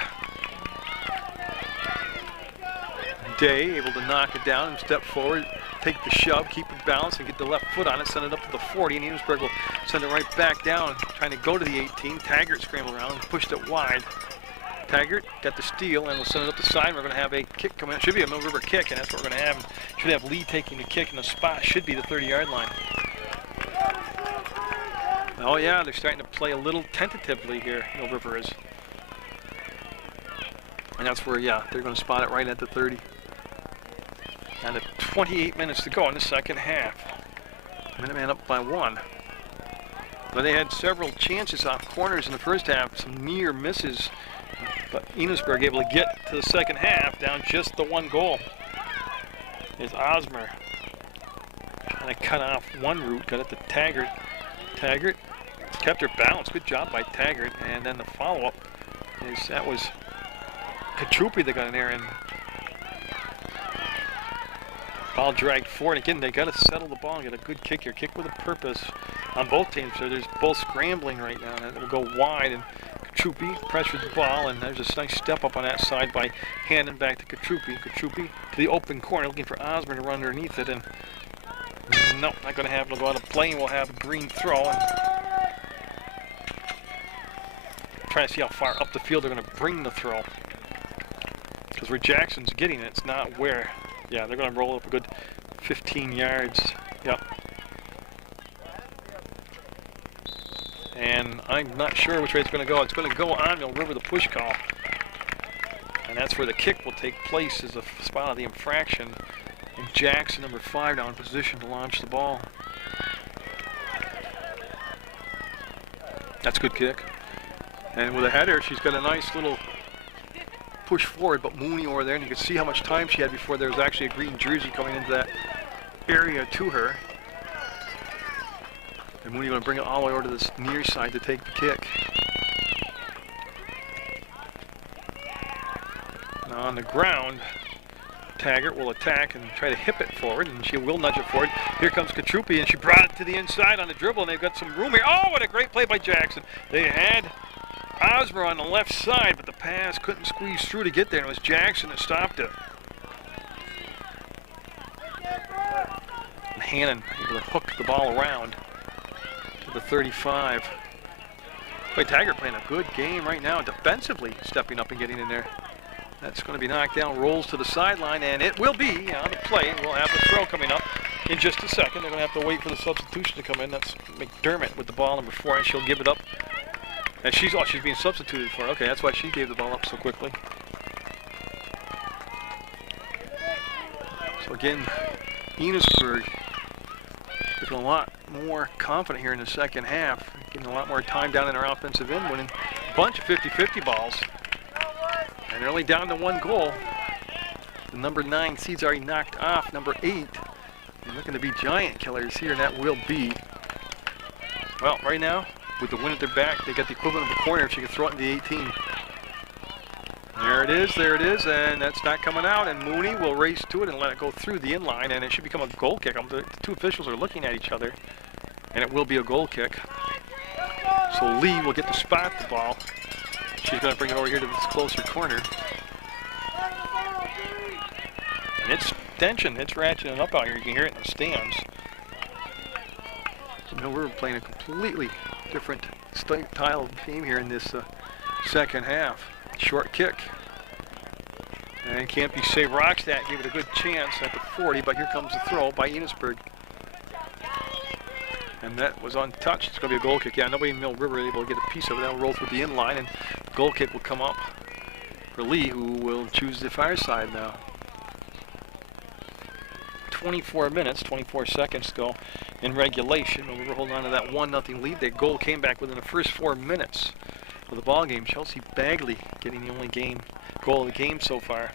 Day able to knock it down and step forward, take the shove, keep it balanced, and get the left foot on it, send it up to the 40, and Enosburgh will send it right back down, trying to go to the 18. Taggart scrambled around and pushed it wide. Taggart got the steal, and we'll send it up the side. We're going to have a kick coming. It should be a Mill River kick, and that's what we're going to have. Should have Lee taking the kick, and the spot should be the 30-yard line. Oh yeah, they're starting to play a little tentatively here, Mill River is. And that's where, yeah, they're going to spot it right at the 30. And 28 minutes to go in the second half. Minuteman up by 1. But they had several chances off corners in the first half, some near misses. But Enosburgh able to get to the second half, down just the 1 goal. Is Osmer. Kind of cut off one route, got it to Taggart. Taggart kept her balance. Good job by Taggart. And then the follow-up is that was Katrupi that got in there, and ball dragged forward. Again, they got to settle the ball and get a good kick here. Kick with a purpose on both teams. So there's both scrambling right now. And it will go wide, and Katrupi pressured the ball, and there's a nice step up on that side by handing back to Katrupi. Katrupi to the open corner, looking for Osmer to run underneath it, and nope, not going to happen. It'll go out of play, and we'll have a green throw. And trying to see how far up the field they're going to bring the throw. Because where Jackson's getting it, it's not where. Yeah, they're going to roll up a good 15 yards. Yep. And I'm not sure which way it's going to go. It's going to go on Mill River, the push call. And that's where the kick will take place, is the spot of the infraction. And Jackson, number 5, now in position to launch the ball. That's a good kick. And with a header, she's got a nice little push forward, but Mooney over there, and you can see how much time she had before there was actually a green jersey coming into that area to her. And Mooney going to bring it all the way over to this near side to take the kick. Now on the ground, Taggart will attack and try to hip it forward, and she will nudge it forward. Here comes Katrupi, and she brought it to the inside on the dribble, and they've got some room here. Oh, what a great play by Jackson. They had Osmer on the left side, but the pass couldn't squeeze through to get there, and it was Jackson that stopped it. And Hannon able to hook the ball around to the 35. Boy, Taggart playing a good game right now, defensively stepping up and getting in there. That's going to be knocked down, rolls to the sideline, and it will be on the play. We'll have the throw coming up in just a second. They're going to have to wait for the substitution to come in. That's McDermott with the ball, number 4, and she'll give it up. And she's being substituted for. Okay, that's why she gave the ball up so quickly. So again, Enosburgh looking a lot more confident here in the second half, getting a lot more time down in their offensive end, winning a bunch of 50-50 balls. And they're only down to 1 goal. The number 9 seed's already knocked off number 8. They're looking to be giant killers here, and that will be, well, right now, with the wind at their back, they got the equivalent of a corner if she can throw it in the 18. There it is, and that's not coming out, and Mooney will race to it and let it go through the inline, and it should become a goal kick. The 2 officials are looking at each other, and it will be a goal kick. So Lee will get to spot the ball. She's going to bring it over here to this closer corner. And it's tension, it's ratcheting up out here. You can hear it in the stands. So we're playing a completely different style of game here in this second half. Short kick. And Campy Say Rockstadt gave it a good chance at the 40, but here comes the throw by Enosburgh. And that was untouched. It's going to be a goal kick. Yeah, nobody in Mill River able to get a piece of it. That'll roll through the inline, and the goal kick will come up for Lee, who will choose the far side now. 24 minutes, 24 seconds to go in regulation. Mill River holding on to that 1-0 lead. Their goal came back within the first 4 minutes of the ball game. Chelsea Bagley getting the only goal of the game so far.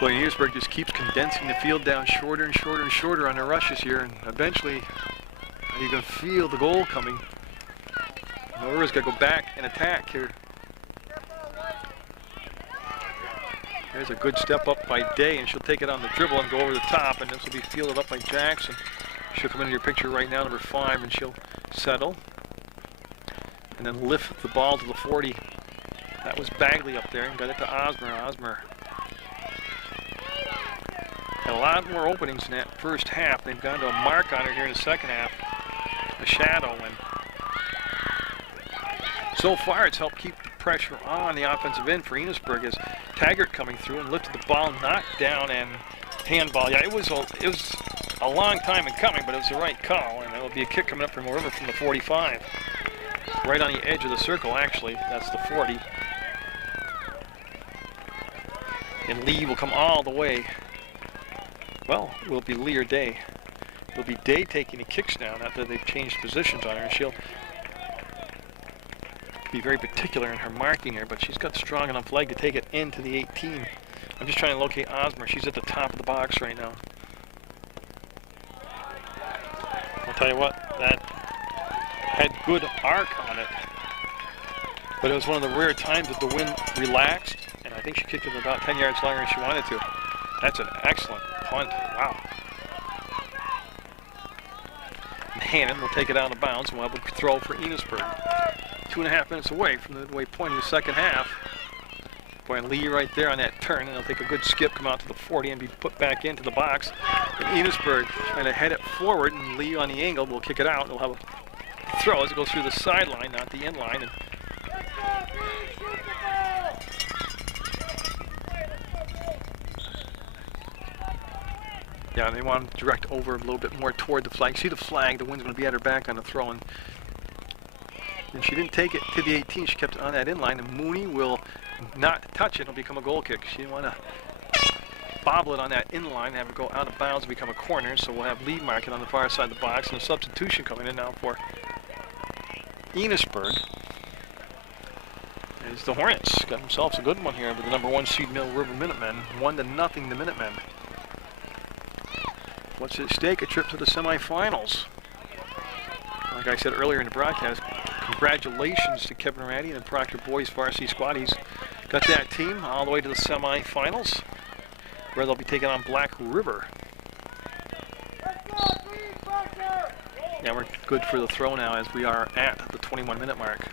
Boy, Enosburgh just keeps condensing the field down shorter and shorter and shorter on their rushes here, and eventually you can feel the goal coming. Mill River's got to go back and attack here. There's a good step up by Day, and she'll take it on the dribble and go over the top, and this will be fielded up by Jackson. She'll come into your picture right now, number 5, and she'll settle. And then lift the ball to the 40. That was Bagley up there, and got it to Osmer. Osmer had a lot more openings in that first half. They've gone to a mark on her here in the second half, a shadow, and so far it's helped keep the pressure on the offensive end for Enosburgh as Taggart coming through and lifted the ball, knocked down, and handball. Yeah, it was a long time in coming, but it was the right call, and it'll be a kick coming up from River from the 45. Right on the edge of the circle, actually. That's the 40. And Lee will come all the way. Well, it will be Lee or Day. It'll be Day taking the kicks now, not that they've changed positions on her, and she'll be very particular in her marking here, but she's got strong enough leg to take it into the 18. I'm just trying to locate Osmer. She's at the top of the box right now. I'll tell you what, that had good arc on it, but it was one of the rare times that the wind relaxed, and I think she kicked it about 10 yards longer than she wanted to. That's an excellent punt. Wow. And Hannon will take it out of bounds, and we'll have a throw for Enosburgh. 2.5 minutes away from the midway point in the second half. Boy, and Lee right there on that turn, and he'll take a good skip, come out to the 40, and be put back into the box. And Enosburgh trying to head it forward, and Lee on the angle will kick it out. He'll have a throw as it goes through the sideline, not the end line. And yeah, they want to direct over a little bit more toward the flag. See the flag, the wind's going to be at her back on the throw. And she didn't take it to the 18, she kept it on that in line, and Mooney will not touch it, it'll become a goal kick. She didn't want to bobble it on that in line and have it go out of bounds and become a corner, so we'll have Lee mark it on the far side of the box, and a substitution coming in now for Enosburgh. As the Hornets got themselves a good one here with the number 1 seed Mill River Minutemen, 1-0 the Minutemen. What's at stake? A trip to the semifinals. Like I said earlier in the broadcast, congratulations to Kevin Ratty and the Proctor Boys Varsity squad. He's got that team all the way to the semifinals, where they'll be taking on Black River. Yeah, we're good for the throw now as we are at the 21-minute mark.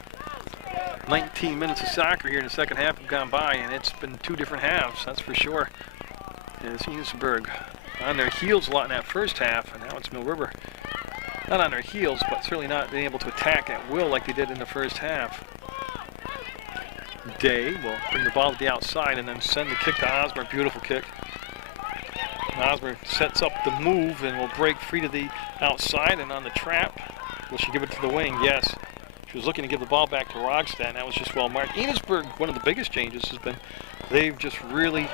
19 minutes of soccer here in the second half have gone by, and it's been 2 different halves, that's for sure. As Enosburgh on their heels a lot in that first half, and now it's Mill River. Not on their heels, but certainly not being able to attack at will like they did in the first half. Day will bring the ball to the outside and then send the kick to Osmer. Beautiful kick. And Osmer sets up the move and will break free to the outside, and on the trap, will she give it to the wing? Yes. She was looking to give the ball back to Rogstad, and that was just well marked. Enosburgh, one of the biggest changes has been they've just really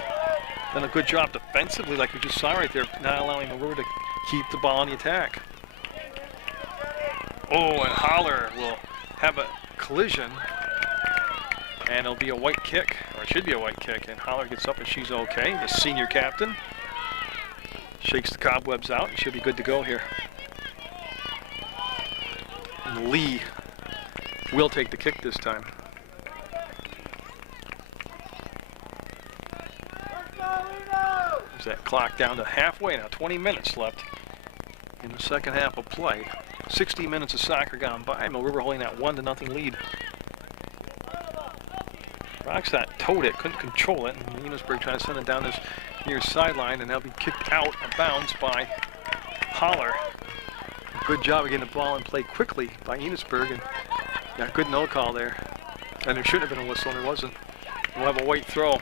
done a good job defensively, like we just saw right there, not allowing the River to keep the ball on the attack. Oh, and Holler will have a collision, and it'll be a white kick, or it should be a white kick, and Holler gets up and she's okay. The senior captain shakes the cobwebs out, and she'll be good to go here. And Lee will take the kick this time. There's that clock down to halfway now, 20 minutes left in the second half of play. 60 minutes of soccer gone by. Mill River holding that 1-0 lead. Rogstad towed it, couldn't control it, and Enosburgh trying to send it down this near sideline, and they'll be kicked out of bounds by Holler. Good job of getting the ball in play quickly by Enosburgh, and yeah, good no call there. And there should have been a whistle, and there wasn't. We'll have a white throw.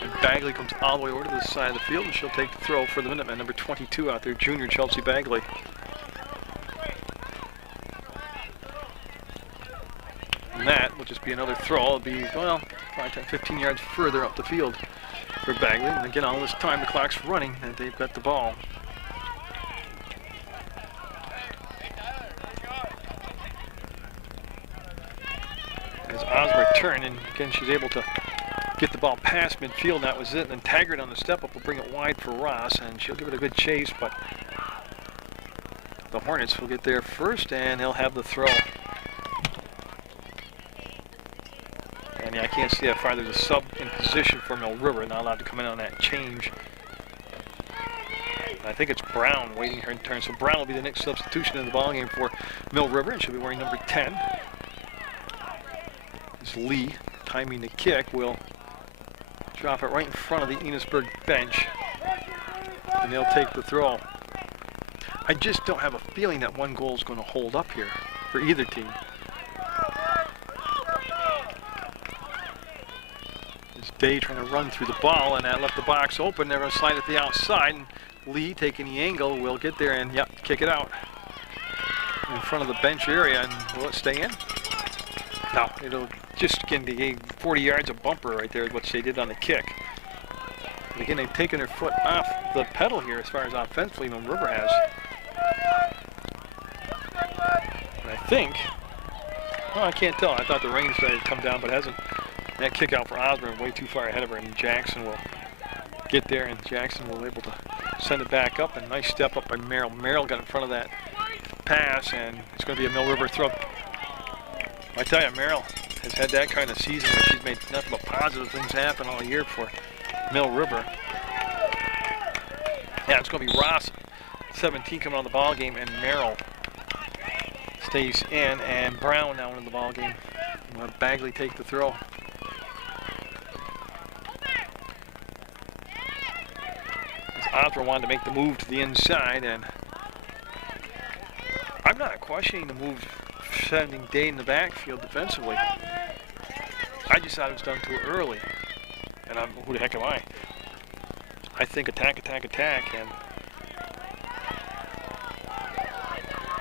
And Bagley comes all the way over to the side of the field, and she'll take the throw for the Minutemen, number 22 out there, junior Chelsea Bagley. And that will just be another throw. It'll be, well, 5, 10, 15 yards further up the field for Bagley. And again, all this time the clock's running, and they've got the ball. As Osmer turned, and again, she's able to get the ball past midfield, and that was it. And then Taggart on the step-up will bring it wide for Ross, and she'll give it a good chase, but the Hornets will get there first, and they'll have the throw. And yeah, I can't see that far. There's a sub in position for Mill River, not allowed to come in on that change. I think it's Brown waiting her turn. So Brown will be the next substitution in the ballgame for Mill River, and she'll be wearing number 10. This Lee, timing the kick, will drop it right in front of the Enosburgh bench, and they'll take the throw. I just don't have a feeling that one goal is going to hold up here for either team. This Day trying to run through the ball, and that left the box open. They're going to slide it the outside, and Lee taking the angle will get there and, yep, kick it out in front of the bench area. And will it stay in? No, it'll just, again, they gave 40 yards of bumper right there is what they did on the kick. But again, they've taken their foot off the pedal here as far as offensively Mill River has. And I think, well, I can't tell. I thought the rain started to come down, but it hasn't. That kick out for Osborne way too far ahead of her, and Jackson will get there, and Jackson will be able to send it back up. And nice step up by Merrill. Merrill got in front of that pass, and it's going to be a Mill River throw. I tell you, Merrill has had that kind of season where she's made nothing but positive things happen all year for Mill River. Yeah, it's going to be Ross, 17, coming on the ball game, and Merrill stays in, and Brown now in the ball game. We'll have Bagley take the throw. Osborne wanted to make the move to the inside, and I'm not questioning the move, sending Day in the backfield defensively. I just thought it was done too early, and who the heck am I? I think attack, attack, attack, and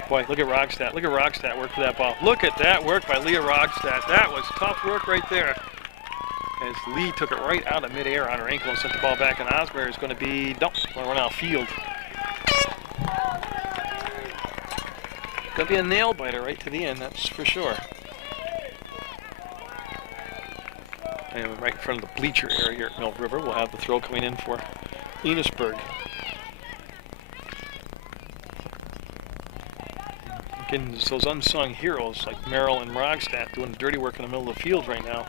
boy, look at Rogstad. Look at Rogstad work for that ball. Look at that work by Leah Rogstad. That was tough work right there. As Lee took it right out of midair on her ankle and sent the ball back, and Osborne is going to be, nope, going to run out of field. Going to be a nail biter right to the end, that's for sure. And right in front of the bleacher area here at Mill River, we'll have the throw coming in for Enosburgh. Again, it's those unsung heroes like Merrill and Rogstad doing the dirty work in the middle of the field right now.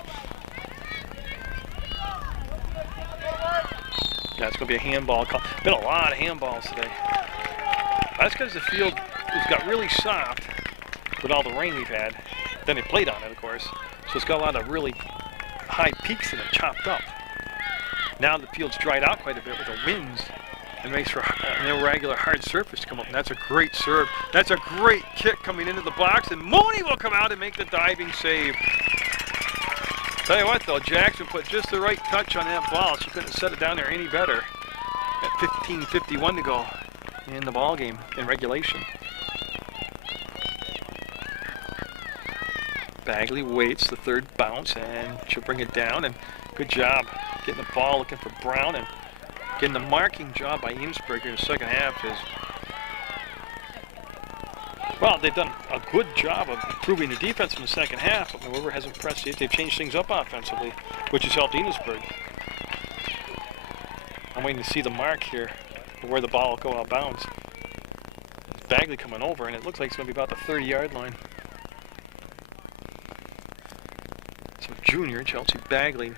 Yeah, it's going to be a handball call. Been a lot of handballs today. That's because the field has got really soft with all the rain we've had. Then they played on it, of course. So it's got a lot of really high peaks in it, chopped up. Now the field's dried out quite a bit with the winds, and makes for an irregular hard surface to come up. And that's a great serve. That's a great kick coming into the box, and Mooney will come out and make the diving save. Tell you what, though, Jackson put just the right touch on that ball. She couldn't set it down there any better. At 15:51 to go in the ball game in regulation. Bagley waits the third bounce, and she'll bring it down. And good job getting the ball, looking for Brown, and getting the marking job by Enosburgh in the second half. Well, they've done a good job of improving the defense in the second half, but Mill River hasn't pressed it. They've changed things up offensively, which has helped Enosburgh. I'm waiting to see the mark here where the ball will go out of bounds. It's Bagley coming over, and it looks like it's going to be about the 30-yard line. So junior Chelsea Bagley.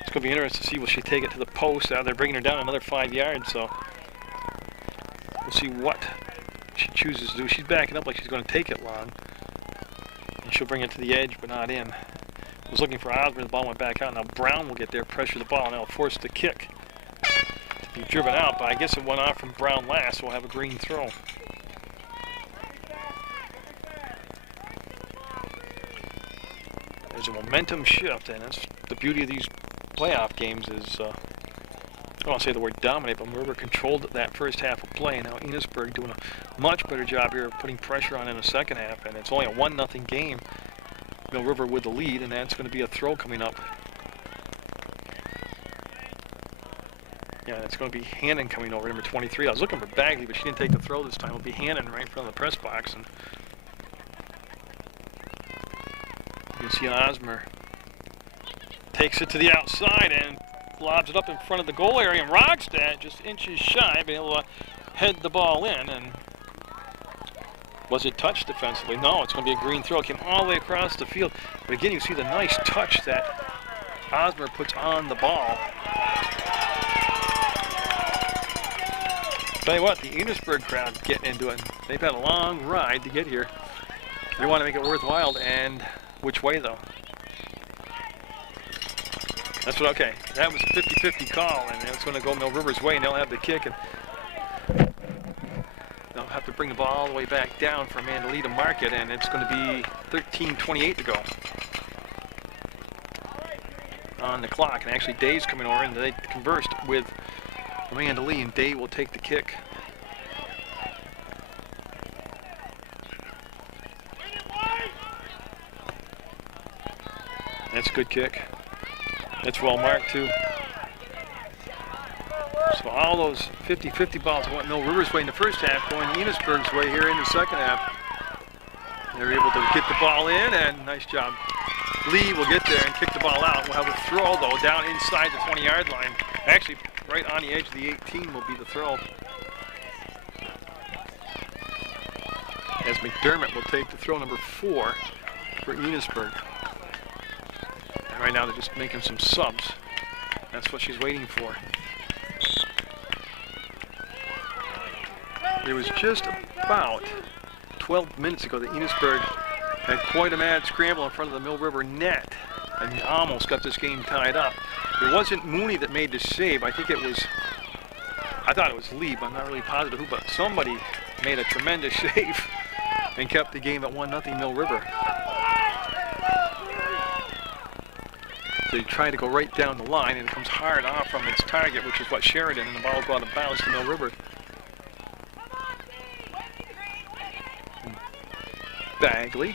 It's going to be interesting to see, will she take it to the post? They're bringing her down another 5 yards, so we'll see what she chooses to do. She's backing up like she's going to take it long. And she'll bring it to the edge, but not in. Was looking for Osborne, the ball went back out. Now Brown will get there, pressure the ball, and they'll force the kick to be driven out. But I guess it went off from Brown last, so we'll have a green throw. There's a momentum shift, and that's the beauty of these playoff games is, I don't want to say the word dominate, but Munger controlled that first half of play. Now Enosburgh doing a much better job here of putting pressure on in the second half, and it's only a 1-0 game. Mill River with the lead, and that's going to be a throw coming up. Yeah, it's going to be Hannon coming over, number 23. I was looking for Bagley, but she didn't take the throw this time. It'll be Hannon right in front of the press box. And you can see Osmer takes it to the outside and lobs it up in front of the goal area, and Rogstad just inches shy, being able to head the ball in, and Was it touched defensively? No, it's going to be a green throw. It came all the way across the field. But again, you see the nice touch that Enosburgh puts on the ball. Tell you what, the Enosburgh crowd getting into it. They've had a long ride to get here. They want to make it worthwhile, and which way though? That's what, okay, that was a 50-50 call, and it's going to go Mill River's way, and they'll have the kick, and they'll have to bring the ball all the way back down for Amanda Lee to mark it, and it's going to be 13:28 to go on the clock. And actually, Day's coming over, and they conversed with Amanda Lee, and Day will take the kick. That's a good kick. That's well marked too. So all those 50-50 balls went Mill River's way in the first half, going Enosburgh's way here in the second half. They're able to get the ball in, and nice job. Lee will get there and kick the ball out. We'll have a throw though down inside the 20-yard line. Actually, right on the edge of the 18 will be the throw. As McDermott will take the throw number 4 for Enosburgh. And right now they're just making some subs. That's what she's waiting for. It was just about 12 minutes ago that Enosburgh had quite a mad scramble in front of the Mill River net and almost got this game tied up. It wasn't Mooney that made the save. I think it was, I thought it was Lee, but I'm not really positive who, but somebody made a tremendous save and kept the game at 1-0 Mill River. So you try to go right down the line, and it comes hard off from its target, which is what Sheridan, and the ball brought a bounce to Mill River. Bagley.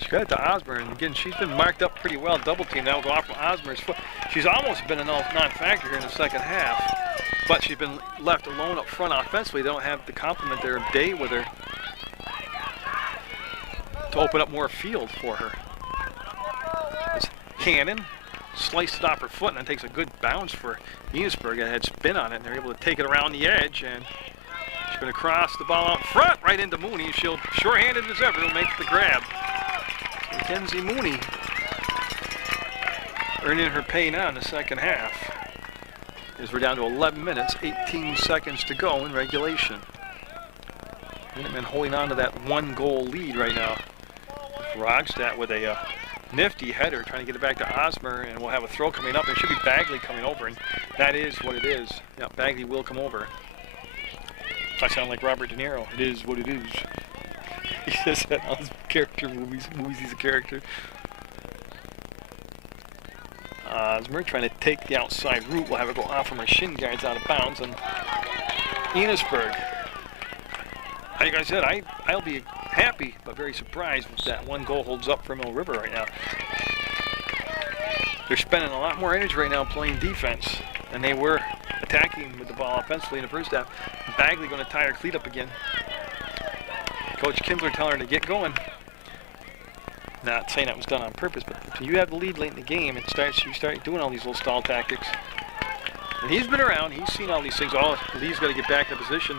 She got it to Osborne, and again, she's been marked up pretty well, double team. That'll go off from Osborne's foot. She's almost been a non-factor here in the second half, but she's been left alone up front offensively. They don't have the complement there of Day with her to open up more field for her. As Hannon sliced it off her foot, and then takes a good bounce for Enosburgh. It had spin on it, and they're able to take it around the edge, and she's going to cross the ball out front right into Mooney. She'll, sure-handed as ever, will make the grab. Mackenzie Mooney earning her pay now in the second half, as we're down to 11 minutes, 18 seconds to go in regulation. Minutemen holding on to that 1-goal lead right now. Rogstad with a nifty header, trying to get it back to Osmer, and we'll have a throw coming up. It should be Bagley coming over, and that is what it is. Yeah, Bagley will come over. I sound like Robert De Niro. It is what it is. He says that on his character movies. He's a character. Osmer trying to take the outside route. We'll have it go off from her shin guards out of bounds, and Enosburgh. Like I said, I'll be happy but very surprised if that 1 goal holds up for Mill River right now. They're spending a lot more energy right now playing defense than they were attacking with the ball offensively in the first half. Bagley going to tie her cleat up again. Coach Kindler telling her to get going. Not saying that was done on purpose, but if you have the lead late in the game, you start doing all these little stall tactics. And he's been around, he's seen all these things. Oh, Lee's got to get back in position.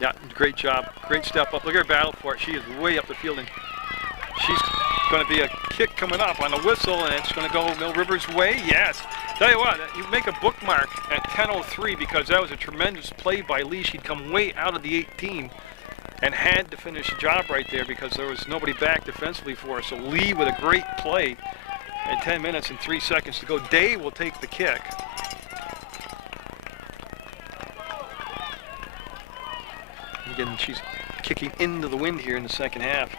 Yeah, great job, great step up. Look at her battle for it. She is way up the field, and she's going to be a kick coming up on the whistle, and it's going to go Mill River's way. Yes. Tell you what, you make a bookmark at 10:03 because that was a tremendous play by Lee. She'd come way out of the 18 and had to finish the job right there because there was nobody back defensively for her. So Lee with a great play at 10 minutes and 3 seconds to go. Day will take the kick. Again, she's kicking into the wind here in the second half.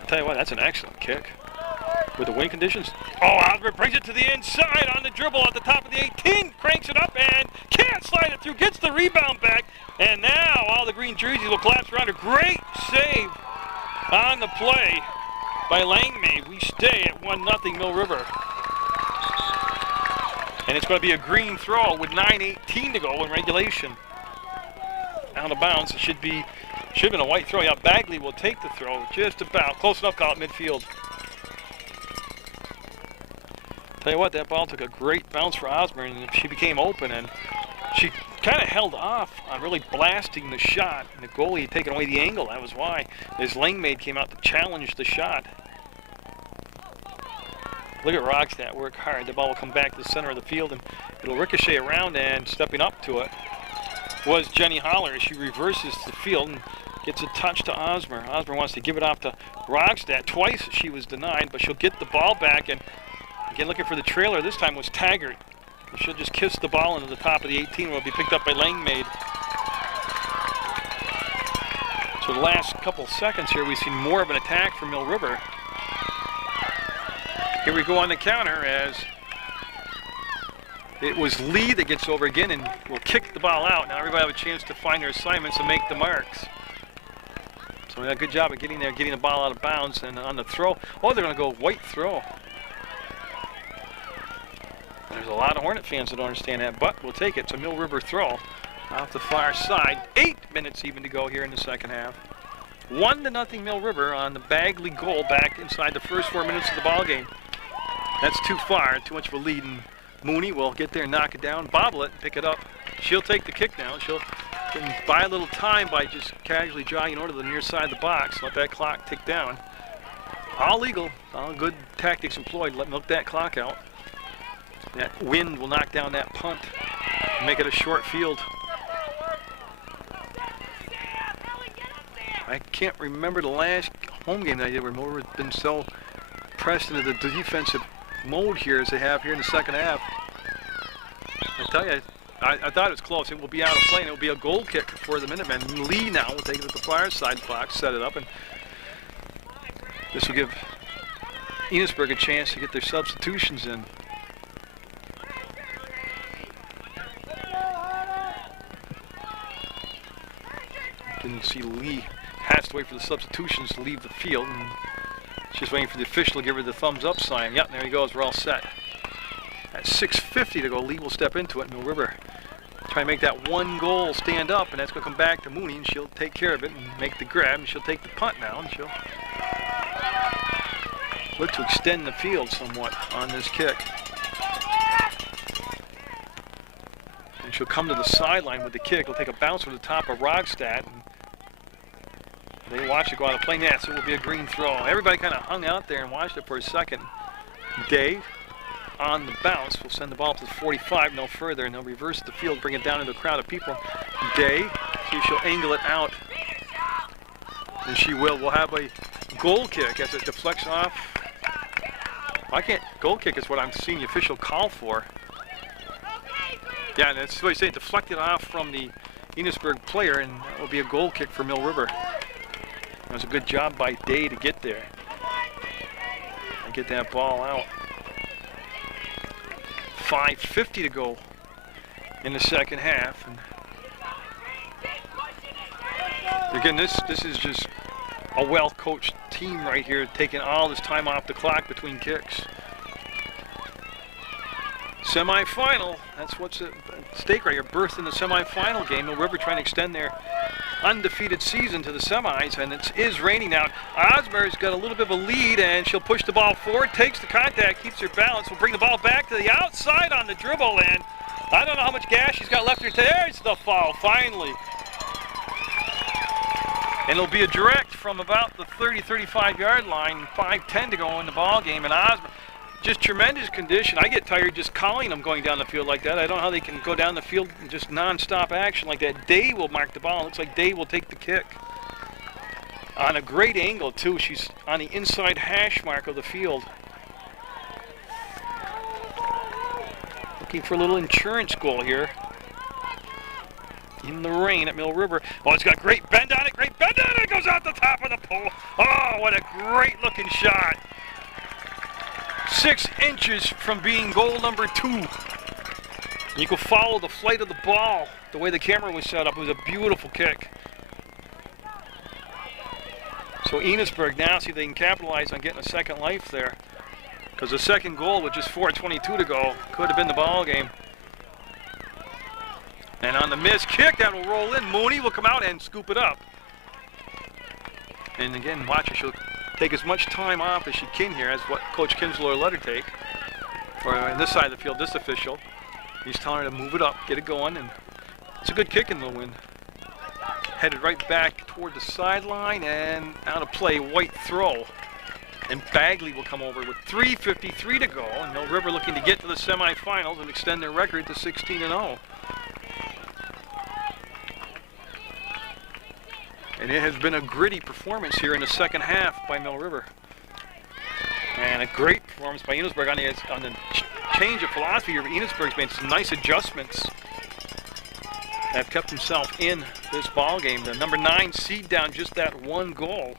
I'll tell you what, that's an excellent kick. With the wind conditions. Oh, Osborne brings it to the inside on the dribble at the top of the 18, cranks it up and can't slide it through, gets the rebound back, and now all the green jerseys will collapse around her. Great save on the play by Langmay. We stay at 1-0 Mill River. And it's going to be a green throw with 9:18 to go in regulation. Out of bounds. It should have been a white throw. Yeah, Bagley will take the throw just about. Close enough, call it midfield. Tell you what, that ball took a great bounce for Osborne, and she became open, and She kind of held off on really blasting the shot, and the goalie had taken away the angle. That was why his lane mate came out to challenge the shot. Look at Rogstad work hard. The ball will come back to the center of the field, and it'll ricochet around, and stepping up to it was Jenny Holler. She reverses the field and gets a touch to Osmer. Osmer wants to give it off to Rogstad. Twice she was denied, but she'll get the ball back, and again looking for the trailer. This time was Taggart. She'll just kiss the ball into the top of the 18, will be picked up by Langmaid. So the last couple seconds here, we've seen more of an attack from Mill River. Here we go on the counter as it was Lee that gets over again and will kick the ball out. Now everybody have a chance to find their assignments and make the marks. So a good job of getting there, getting the ball out of bounds, and on the throw. Oh, they're going to go white throw. There's a lot of Hornet fans that don't understand that, but we'll take it. It's a Mill River throw off the far side. 8 minutes even to go here in the second half. 1-0 Mill River on the Bagley goal back inside the first 4 minutes of the ball game. That's too far, too much of a lead, and Mooney will get there, knock it down, bobble it, and pick it up. She'll take the kick now. She'll buy a little time by just casually jogging over to the near side of the box, let that clock tick down. All legal, all good tactics employed. Let milk that clock out. That wind will knock down that punt and make it a short field. I can't remember the last home game that I did where Mill River has been so pressed into the defensive mode here as they have here in the second half. I tell you, I thought it was close. It will be out of play, and it will be a goal kick for the Minutemen. Lee now will take it at the far side box, set it up, and this will give Enosburgh a chance to get their substitutions in. You can see Lee has to wait for the substitutions to leave the field, and she's waiting for the official to give her the thumbs up sign. Yep, there he goes. We're all set. At 6:50 to go, Lee will step into it. Mill River try to make that one goal stand up, and that's going to come back to Mooney, and she'll take care of it and make the grab, and she'll take the punt now, and she'll look to extend the field somewhat on this kick. And she'll come to the sideline with the kick. It'll take a bounce from the top of Rogstad, and they watch it go out of play. Yeah, so it will be a green throw. Everybody kind of hung out there and watched it for a second. Day on the bounce will send the ball to the 45, no further, and they'll reverse the field, bring it down into a crowd of people. Day, see if she'll angle it out. And she will. We'll have a goal kick as it deflects off. Goal kick is what I'm seeing the official call for. Yeah, and that's what I say, deflected off from the Enosburgh player, and that will be a goal kick for Mill River. It was a good job by Day to get there and get that ball out. 5:50 to go in the second half. And again, this is just a well-coached team right here, taking all this time off the clock between kicks. Semi-final, that's what's at stake right here. Berth in the semi-final game. Mill River trying to extend their undefeated season to the semis, and it is raining now. Osmer's got a little bit of a lead, and she'll push the ball forward, takes the contact, keeps her balance, will bring the ball back to the outside on the dribble, and I don't know how much gas she's got left in her. There's the foul, finally. And it'll be a direct from about the 30-35 yard line, 5:10 to go in the ball game, and Osmer, just tremendous condition. I get tired just calling them going down the field like that. I don't know how they can go down the field in just non-stop action like that. Day will mark the ball. It looks like Day will take the kick. On a great angle, too. She's on the inside hash mark of the field. Looking for a little insurance goal here. In the rain at Mill River. Oh, it's got great bend on it. Great bend on it. It goes out the top of the pole. Oh, what a great looking shot. 6 inches from being goal number 2. You can follow the flight of the ball, the way the camera was set up. It was a beautiful kick. So Enosburgh now see if they can capitalize on getting a second life there, because the second goal with just 4:22 to go could have been the ball game. And on the missed kick, that will roll in. Mooney will come out and scoop it up. And again, watch her. She'll take as much time off as she can here, as what Coach Kinsler let her take. Or on this side of the field, this official, he's telling her to move it up, get it going, and It's a good kick in the wind. Headed right back toward the sideline and out of play, White throw. And Bagley will come over with 3:53 to go. And Mill River looking to get to the semifinals and extend their record to 16-0. And it has been a gritty performance here in the second half by Mill River. And a great performance by Enosburgh on the change of philosophy here. Enosburgh's made some nice adjustments that have kept himself in this ball game. The number 9 seed down just that one goal,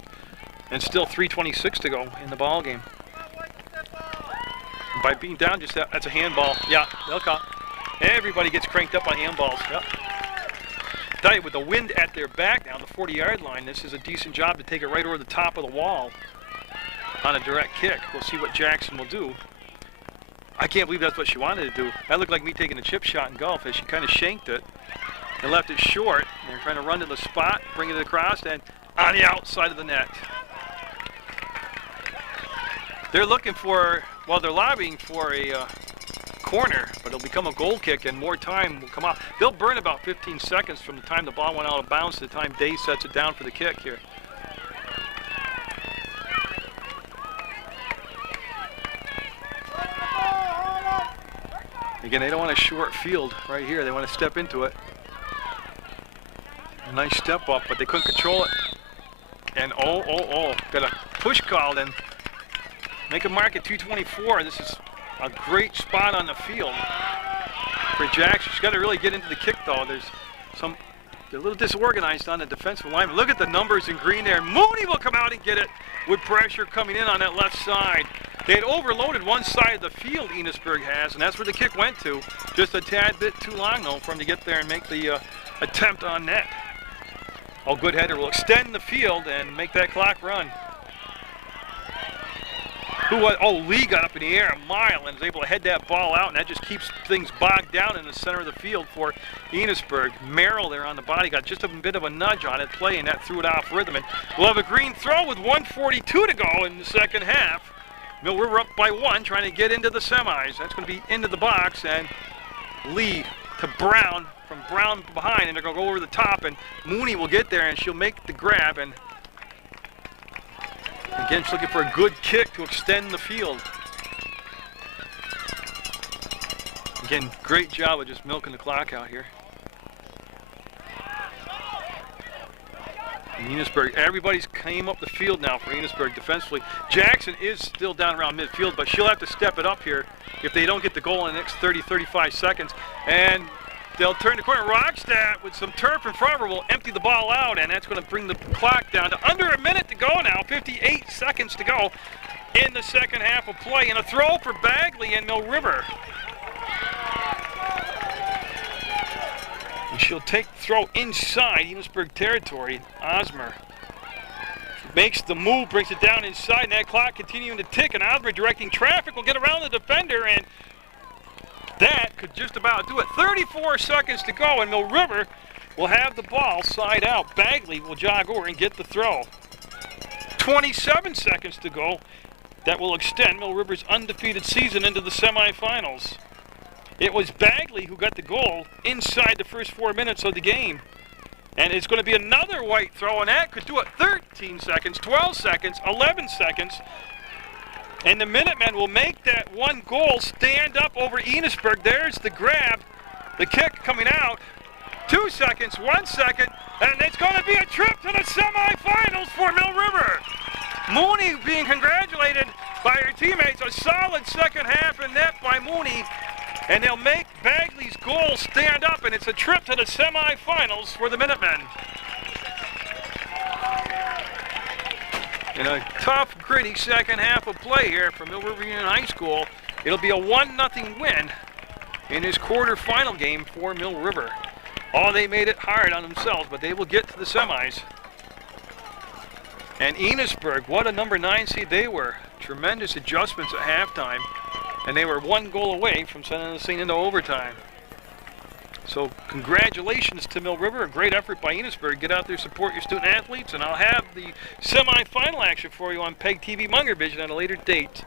and still 3:26 to go in the ball game. By being down just that, that's a handball. Yeah, they'll call. Everybody gets cranked up on handballs. Yep. Tell you, with the wind at their back now, the 40-yard line, this is a decent job to take it right over the top of the wall on a direct kick. We'll see what Jackson will do. I can't believe that's what she wanted to do. That looked like me taking a chip shot in golf as she kind of shanked it and left it short. They're trying to run to the spot, bring it across, and on the outside of the net. They're looking for, well, they're lobbying for a corner, but it'll become a goal kick and more time will come out. They'll burn about 15 seconds from the time the ball went out of bounds to the time Day sets it down for the kick here. Again, they don't want a short field right here. They want to step into it. A nice step up, but they couldn't control it. And got a push called and make a mark at 2:24. This is a great spot on the field for Jackson. She's got to really get into the kick though. They're a little disorganized on the defensive line. Look at the numbers in green there. Mooney will come out and get it with pressure coming in on that left side. They had overloaded one side of the field, Enosburgh has, and that's where the kick went to. Just a tad bit too long though for him to get there and make the attempt on net. Oh, good header will extend the field and make that clock run. Lee got up in the air a mile and was able to head that ball out, and that just keeps things bogged down in the center of the field for Enosburgh. Merrill there on the body got just a bit of a nudge on it play, and that threw it off rhythm. And we'll have a green throw with 1:42 to go in the second half. Mill River up by 1, trying to get into the semis. That's going to be into the box, and Lee to Brown, from Brown behind, and they're going to go over the top, and Mooney will get there, and she'll make the grab, and again, she's looking for a good kick to extend the field. Again, great job of just milking the clock out here. And Enosburgh, everybody's came up the field now for Enosburgh defensively. Jackson is still down around midfield, but she'll have to step it up here if they don't get the goal in the next 30-35 seconds. And they'll turn the corner. Rockstadt with some turf in front of her will empty the ball out, and that's going to bring the clock down to under a minute to go now. 58 seconds to go in the second half of play. And a throw for Bagley and Mill River. And she'll take the throw inside Enosburgh territory. Osmer makes the move, brings it down inside, and that clock continuing to tick, and Osmer directing traffic will get around the defender, and that could just about do it. 34 seconds to go, and Mill River will have the ball side out. Bagley will jog over and get the throw. 27 seconds to go. That will extend Mill River's undefeated season into the semifinals. It was Bagley who got the goal inside the first 4 minutes of the game. And it's going to be another White throw, and that could do it. 13 seconds, 12 seconds, 11 seconds. And the Minutemen will make that one goal stand up over Enosburgh. There's the grab, the kick coming out. 2 seconds, 1 second, and it's going to be a trip to the semifinals for Mill River. Mooney being congratulated by her teammates. A solid second half in net by Mooney. And they'll make Bagley's goal stand up, and it's a trip to the semifinals for the Minutemen. In a tough, gritty second half of play here for Mill River Union High School, it'll be a 1-0 win in his quarterfinal game for Mill River. Oh, they made it hard on themselves, but they will get to the semis. And Enosburgh, what a number 9 seed they were. Tremendous adjustments at halftime, and they were 1 goal away from sending this thing into overtime. So congratulations to Mill River, a great effort by Enosburgh. Get out there, support your student athletes, and I'll have the semi-final action for you on PEGTV Munger Vision at a later date.